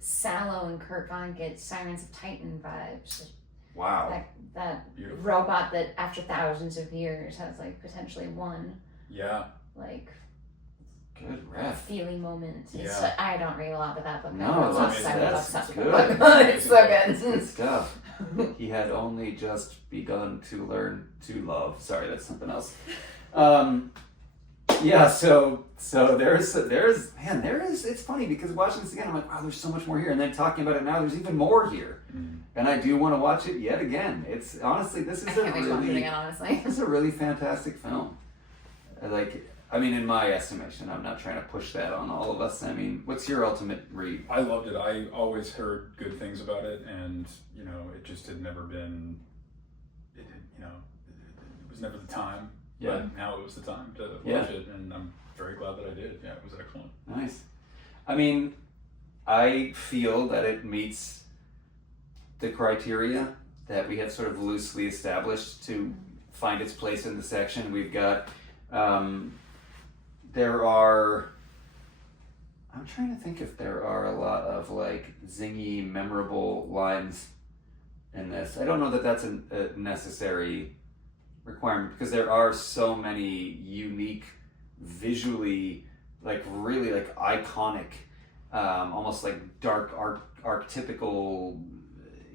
Sallow and Kurt Vonnegut, Sirens of Titan vibes. Wow. That robot that after thousands of years has like potentially one. Yeah. Like. Good ref. Feely moment. Yeah. I don't read a lot about that book. No, that's good. It's so good. It's good stuff. He had only just begun to learn to love. Sorry, that's something else. Yeah, so there's it's funny because watching this again, I'm like, wow, there's so much more here. And then talking about it now, there's even more here. And I do want to watch it yet again. It's honestly, this is a really fantastic film. Like, I mean, in my estimation, I'm not trying to push that on all of us. I mean, what's your ultimate read? I loved it. I always heard good things about it, and it just had never been. It was never the time. Yeah. But now it was the time to watch it, and I'm very glad that I did. Yeah, it was excellent. Nice. I mean, I feel that it meets the criteria that we have sort of loosely established to find its place in the section. We've got. I'm trying to think if there are a lot of like zingy, memorable lines in this. I don't know that that's a necessary requirement because there are so many unique, visually, like really like iconic, almost like dark archetypical,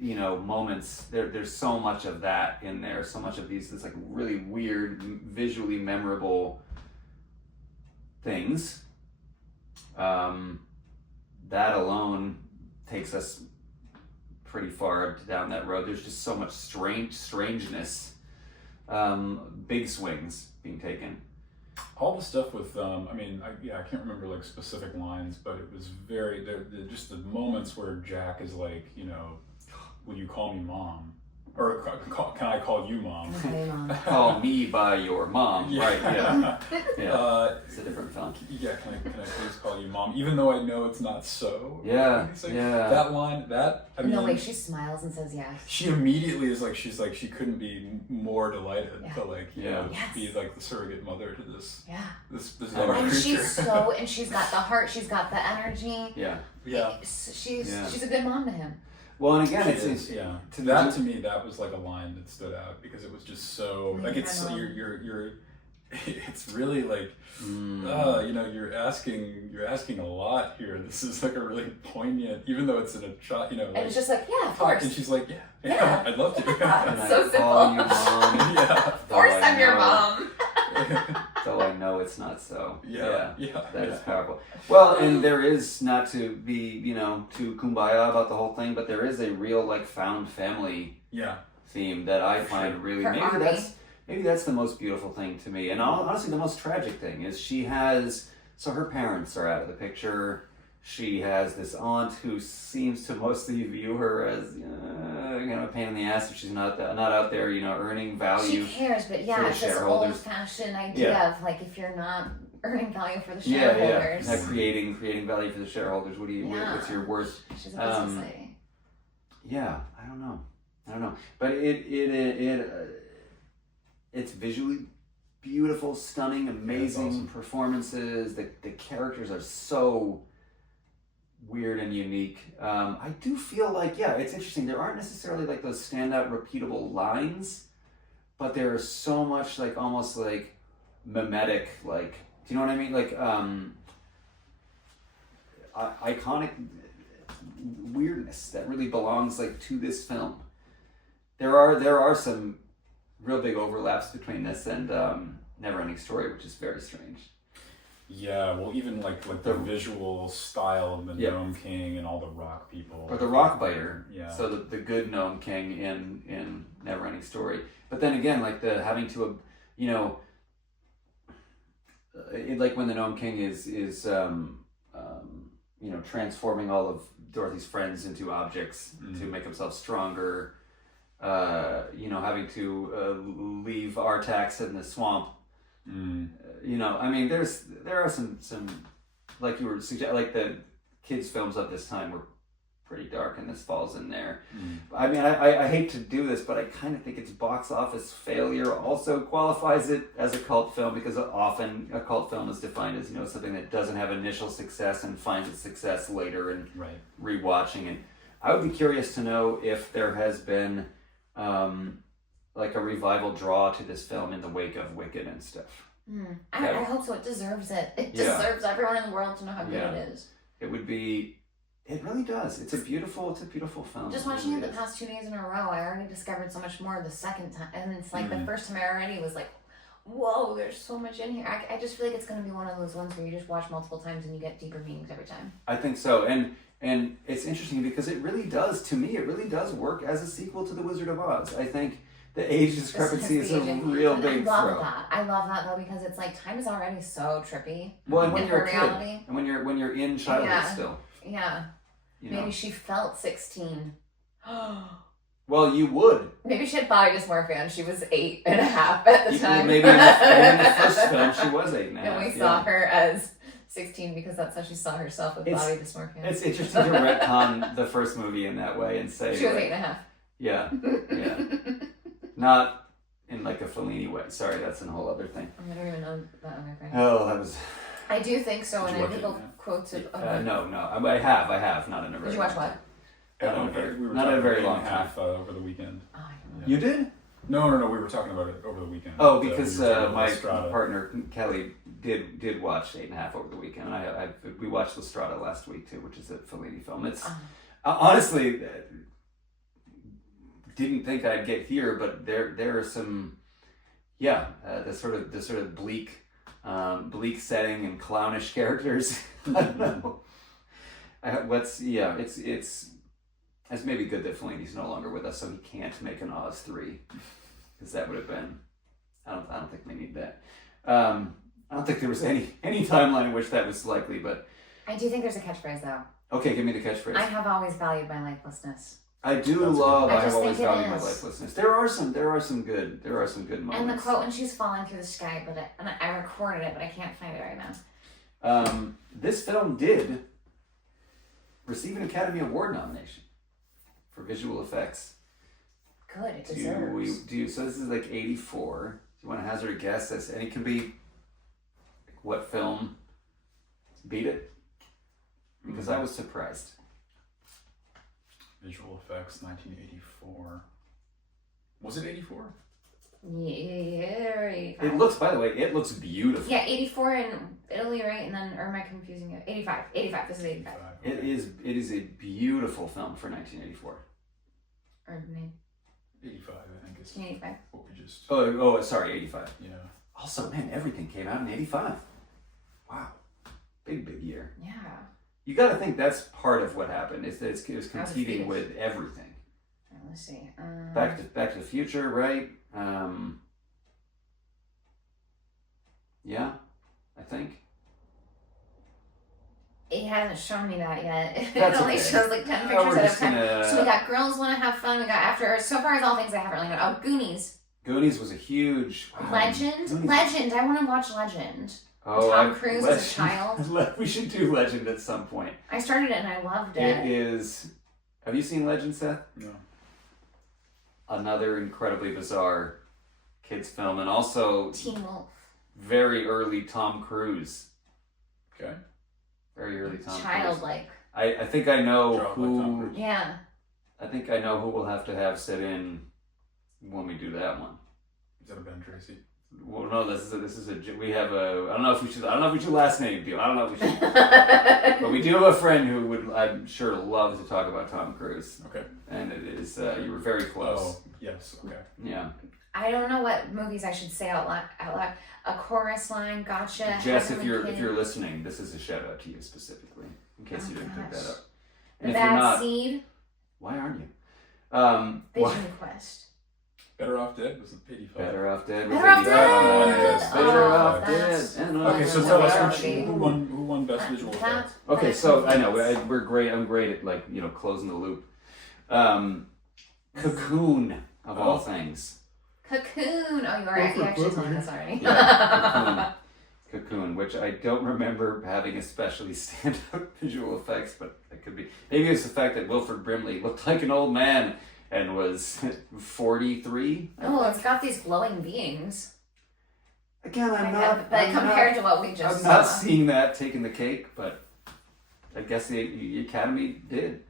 moments. There's so much of that in there. So much of these, it's like really weird, visually memorable things. That alone takes us pretty far down that road. There's just so much strangeness, big swings being taken. All the stuff with, I can't remember like specific lines, but it was just the moments where Jack is like, will you call me mom? Or can I call you mom? Okay, Mom. Call me by your mom. Yeah. Right, yeah. Yeah. It's a different film. Yeah, can I please call you mom? Even though I know it's not so. Yeah, Like, yeah. That line, I mean, No way, she smiles and says yes. she immediately is like, she's like, she couldn't be more delighted to like, you know, Yes. be like the surrogate mother to this, Yeah. this And other And creature. and she's got the heart, she's got the energy. Yeah. Yeah. She's a good mom to him. Well, and again, It it's is, yeah. to To me, that was like a line that stood out because it was just so like it's Incredible. you're it's really like you know you're asking a lot here. This is like a really poignant, even though it's in a shot, you know. And Like, it's just like, yeah, of talk, course. and she's like, yeah, Yeah. I'd love to. And So I call you simple. mom. Yeah. Of course though I I'm your know- mom. Though I know it's not so. Yeah. That is powerful. Well, and there is, not to be, you know, too kumbaya about the whole thing, but there is a real like found family Yeah. theme that I find really Her army. maybe that's the most beautiful thing to me. And honestly, the most tragic thing is her parents are out of the picture. She has this aunt who seems to mostly view her as a pain in the ass if she's not out there, you know, earning value. She cares, but for yeah, the it's this shareholders. old-fashioned idea Yeah. of like if you're not earning value for the Yeah, shareholders. not creating value for the shareholders. What's your worth? She's a business lady. Yeah, I don't know, but it's visually beautiful, stunning, amazing awesome. performances. The characters are so weird and unique. I do feel like, it's interesting. There aren't necessarily like those standout, repeatable lines, but there's so much like almost like mimetic, like, do you know what I mean? Like iconic weirdness that really belongs like to this film. There are some real big overlaps between this and Neverending Story, which is very strange. Yeah, well, even like the visual style of the Yeah. Gnome King and all the rock people. Or the Rock Biter. Yeah. So the good Gnome King in Neverending Story. But then again, like the having to, like when the Gnome King is transforming all of Dorothy's friends into objects to make himself stronger. Having to leave Artax in the swamp. There are some like you were suggesting, like the kids' films of this time were pretty dark, and this falls in there. I mean, I hate to do this, but I kind of think its box office failure also qualifies it as a cult film, because often a cult film is defined as something that doesn't have initial success and finds its success later and rewatching it. I would be curious to know if there has been like a revival draw to this film in the wake of Wicked and stuff. I hope so. It deserves it. It deserves everyone in the world to know how good it is. It really does. It's a beautiful film. Just watching it the past 2 days in a row, I already discovered so much more the second time. And it's like the first time I already was like, whoa, there's so much in here. I just feel like it's going to be one of those ones where you just watch multiple times and you get deeper meanings every time. I think so. And it's interesting because it really does work as a sequel to The Wizard of Oz. I think the age discrepancy is a real big throw. I love that though, because it's like time is already so trippy. Well, and when in you're her a kid, reality. and when you're in childhood still. Yeah. Maybe she felt 16. Well, you would. Maybe she had body dysmorphia and she was 8 and a half at the time. Maybe in the first film she was 8 and a half. And we saw her as 16 because that's how she saw herself with body dysmorphia. It's interesting to retcon the first movie in that way and say she was 8 and a half. Yeah. Not in like a Fellini way. Sorry, that's a whole other thing. I don't even know that other thing. Oh, that was. I do think so, Did and you I watch Google it? quotes of. No. I have, not in a very. Did you watch what? Not in a very long time. Over the weekend. Oh, I don't know. You did? No. We were talking about it over the weekend. Oh, because we were talking about my Strata. partner Kelly did watch 8.5 over the weekend. We watched La Strada last week too, which is a Fellini film. It's honestly didn't think I'd get here, but there are some the sort of bleak setting and clownish characters. I don't know. It's maybe good that Fellini's no longer with us, so he can't make an Oz 3, because that would have been. I don't think we need that. I don't think there was any timeline in which that was likely, but I do think there's a catchphrase though. okay, give me the catchphrase. I have always valued my lifelessness. I do That's love. I I have just always think it valued my is. lifelessness. There are some good moments. And the quote when she's falling through the sky, and I recorded it, but I can't find it right now. This film did receive an Academy Award nomination for visual effects. Good, it deserves. So this is like 84. Do you want to hazard a guess? And it can be what film beat it? Because I was surprised. Visual effects, 1984. Was it 84? Yeah, 85. It looks, by the way, it looks beautiful. Yeah, 84 in Italy, right? And then, or am I confusing it? 85. 85. This is 85. Okay. It is a beautiful film for 1984. Or maybe 85, I think is 85. what we just. Oh, sorry, 85. Yeah. Also, man, everything came out in 85. Wow. Big year. Yeah. You got to think that's part of what happened. Is that it was competing huge. with everything. Let's see. Back to the Future, right? Yeah, I think. It hasn't shown me that yet. It That's only okay. shows like 10 we're pictures at a just time. gonna- So we got Girls Want to Have Fun. We got After Earth. So far as all things I haven't really known. Oh, Goonies. Goonies was a huge. Wow. Legend. Goonies- Legend. I want to watch Legend. Oh, Tom Cruise as a child. We should do Legend at some point. I started it and I loved it. It is. Have you seen Legend, Seth? No. Another incredibly bizarre kids film, and also Teen Wolf. very early Tom Cruise. Okay. Very early Tom Cruise. Childlike. I think I know Childlike Tom who. Cruise. Yeah. I think I know who we'll have to have sit in when we do that one. Is that a Ben Tracy? Well, no, this is a. We have a. I don't know if we should last name deal. I don't know if we should. But we do have a friend who would, I'm sure, love to talk about Tom Cruise. Okay. And it is. You were very close. Oh, yes. Okay. Yeah. I don't know what movies I should say out loud. A chorus line, gotcha. Jess, if Heavenly you're Kid. listening, this is a shout out to you specifically, in case you didn't pick gosh. that up. The And if you're Bad not, Seed, why aren't you? Vision Quest. Better Off Dead was 85. Better Off Dead. Was Better Off 85. Dead! Yes, Better Oh, Off that's Dead. Okay, so Well, tell us that which, would be- who won Best Visual That- Effects. Okay, that's so I know confusing. we're great. I'm great at closing the loop. Cocoon of all things. Cocoon. Oh, you actually told me this already. Yeah, Cocoon, which I don't remember having especially standout visual effects, but it could be. Maybe it's the fact that Wilford Brimley looked like an old man and was 43. Oh, it's got these glowing beings. Again, But compared to what we just I'm saw. not seeing that taking the cake, but I guess the Academy did.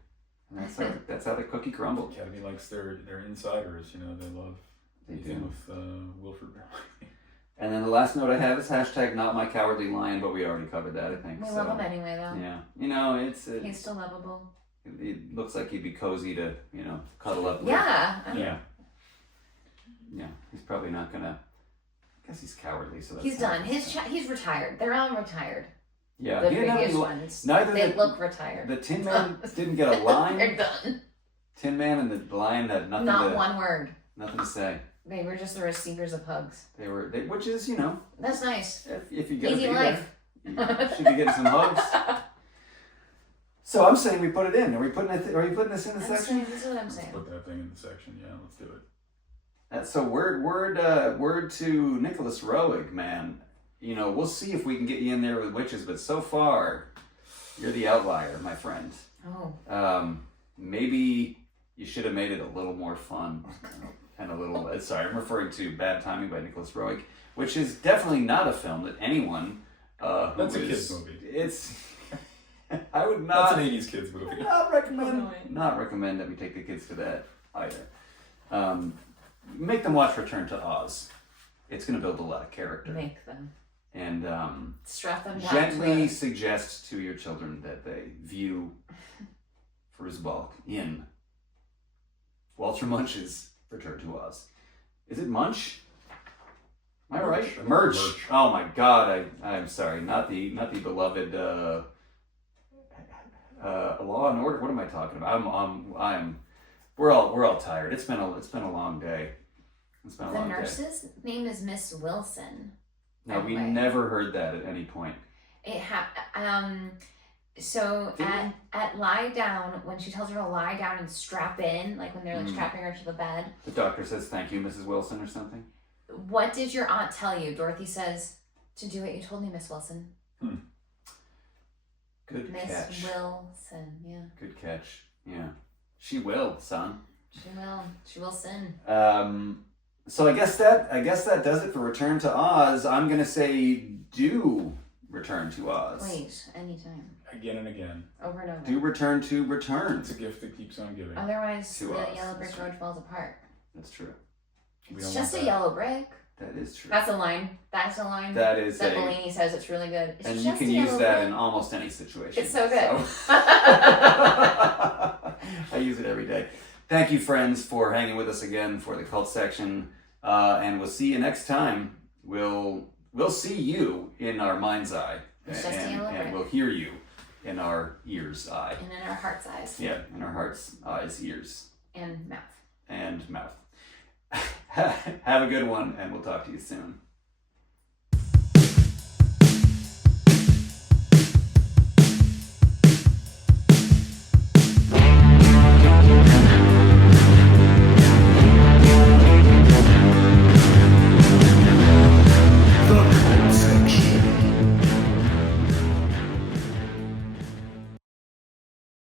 And that's how the cookie crumbled. Academy likes their insiders. They love They anything do. with Wilford Brimley. And then the last note I have is hashtag not my cowardly lion, but we already covered that, I think. We so. love him anyway, though. Yeah. He's still lovable. It looks like he'd be cozy to, cuddle up with. Yeah. Yeah. Yeah. He's probably not gonna. I guess he's cowardly, so that's. He's done. He's retired. They're all retired. Yeah. The he didn't have previous any- ones. neither They the- look retired. The Tin Man didn't get a line. They're done. Tin Man and the lion had nothing. Not one word. Nothing to say. They were just the receivers of hugs. Which is, That's nice. if you get Easy a life. she could get some hugs. So I'm saying we put it in. Are you putting this in the I'm section? saying, this is what I'm saying. Put that thing in the section. Yeah, let's do it. So word to Nicholas Roeg, man. We'll see if we can get you in there with witches, but so far, you're the outlier, my friend. Oh. Maybe you should have made it a little more fun and a little. Sorry, I'm referring to Bad Timing by Nicholas Roeg, which is definitely not a film that anyone who That's a is- kid's movie. It's. I would That's not. an 80s kids movie. Not recommend that we take the kids to that either. Make them watch Return to Oz. It's going to build a lot of character. Make them. And Strap them down gently to suggest to your children that they view Fairuza Balk in Walter Munch's Return to Oz. Is it Munch? Am I right? Murch. Murch. Oh my God! I'm sorry. Not the beloved Law and Order. What am I talking about? We're all tired. It's been a long day. It's been a The long day. nurse's name is Miss Wilson. Now we Anyway. never heard that at any point. So at lie down, when she tells her to lie down and strap in, like when they're like strapping her to the bed. The doctor says, "Thank you, Mrs. Wilson," or something. What did your aunt tell you? Dorothy says, "To do what you told me, Miss Wilson." Good Miss catch. Wilson, yeah. Good catch. Yeah. She will, son. She will. She will sin. So I guess that does it for Return to Oz. I'm gonna say do return to Oz. Wait, anytime. Again and again. Over and over. Do return to return. It's a gift that keeps on giving. Otherwise, To the us, yellow that's brick road falls apart. That's true. We It's don't just want a that. yellow brick. That is true. That's a line. That's a line. That is that a- Bellini says it's really good. It's And you just can a use yellow that brick. in almost any situation. It's so good. I use it every day. Thank you, friends, for hanging with us again for the cult section. And we'll see you next time. We'll see you in our mind's eye. It's just a yellow and brick. we'll hear you in our ear's eye. And in our heart's eyes. Yeah, in our hearts, eyes, ears, And mouth. and mouth. Have a good one, and we'll talk to you soon.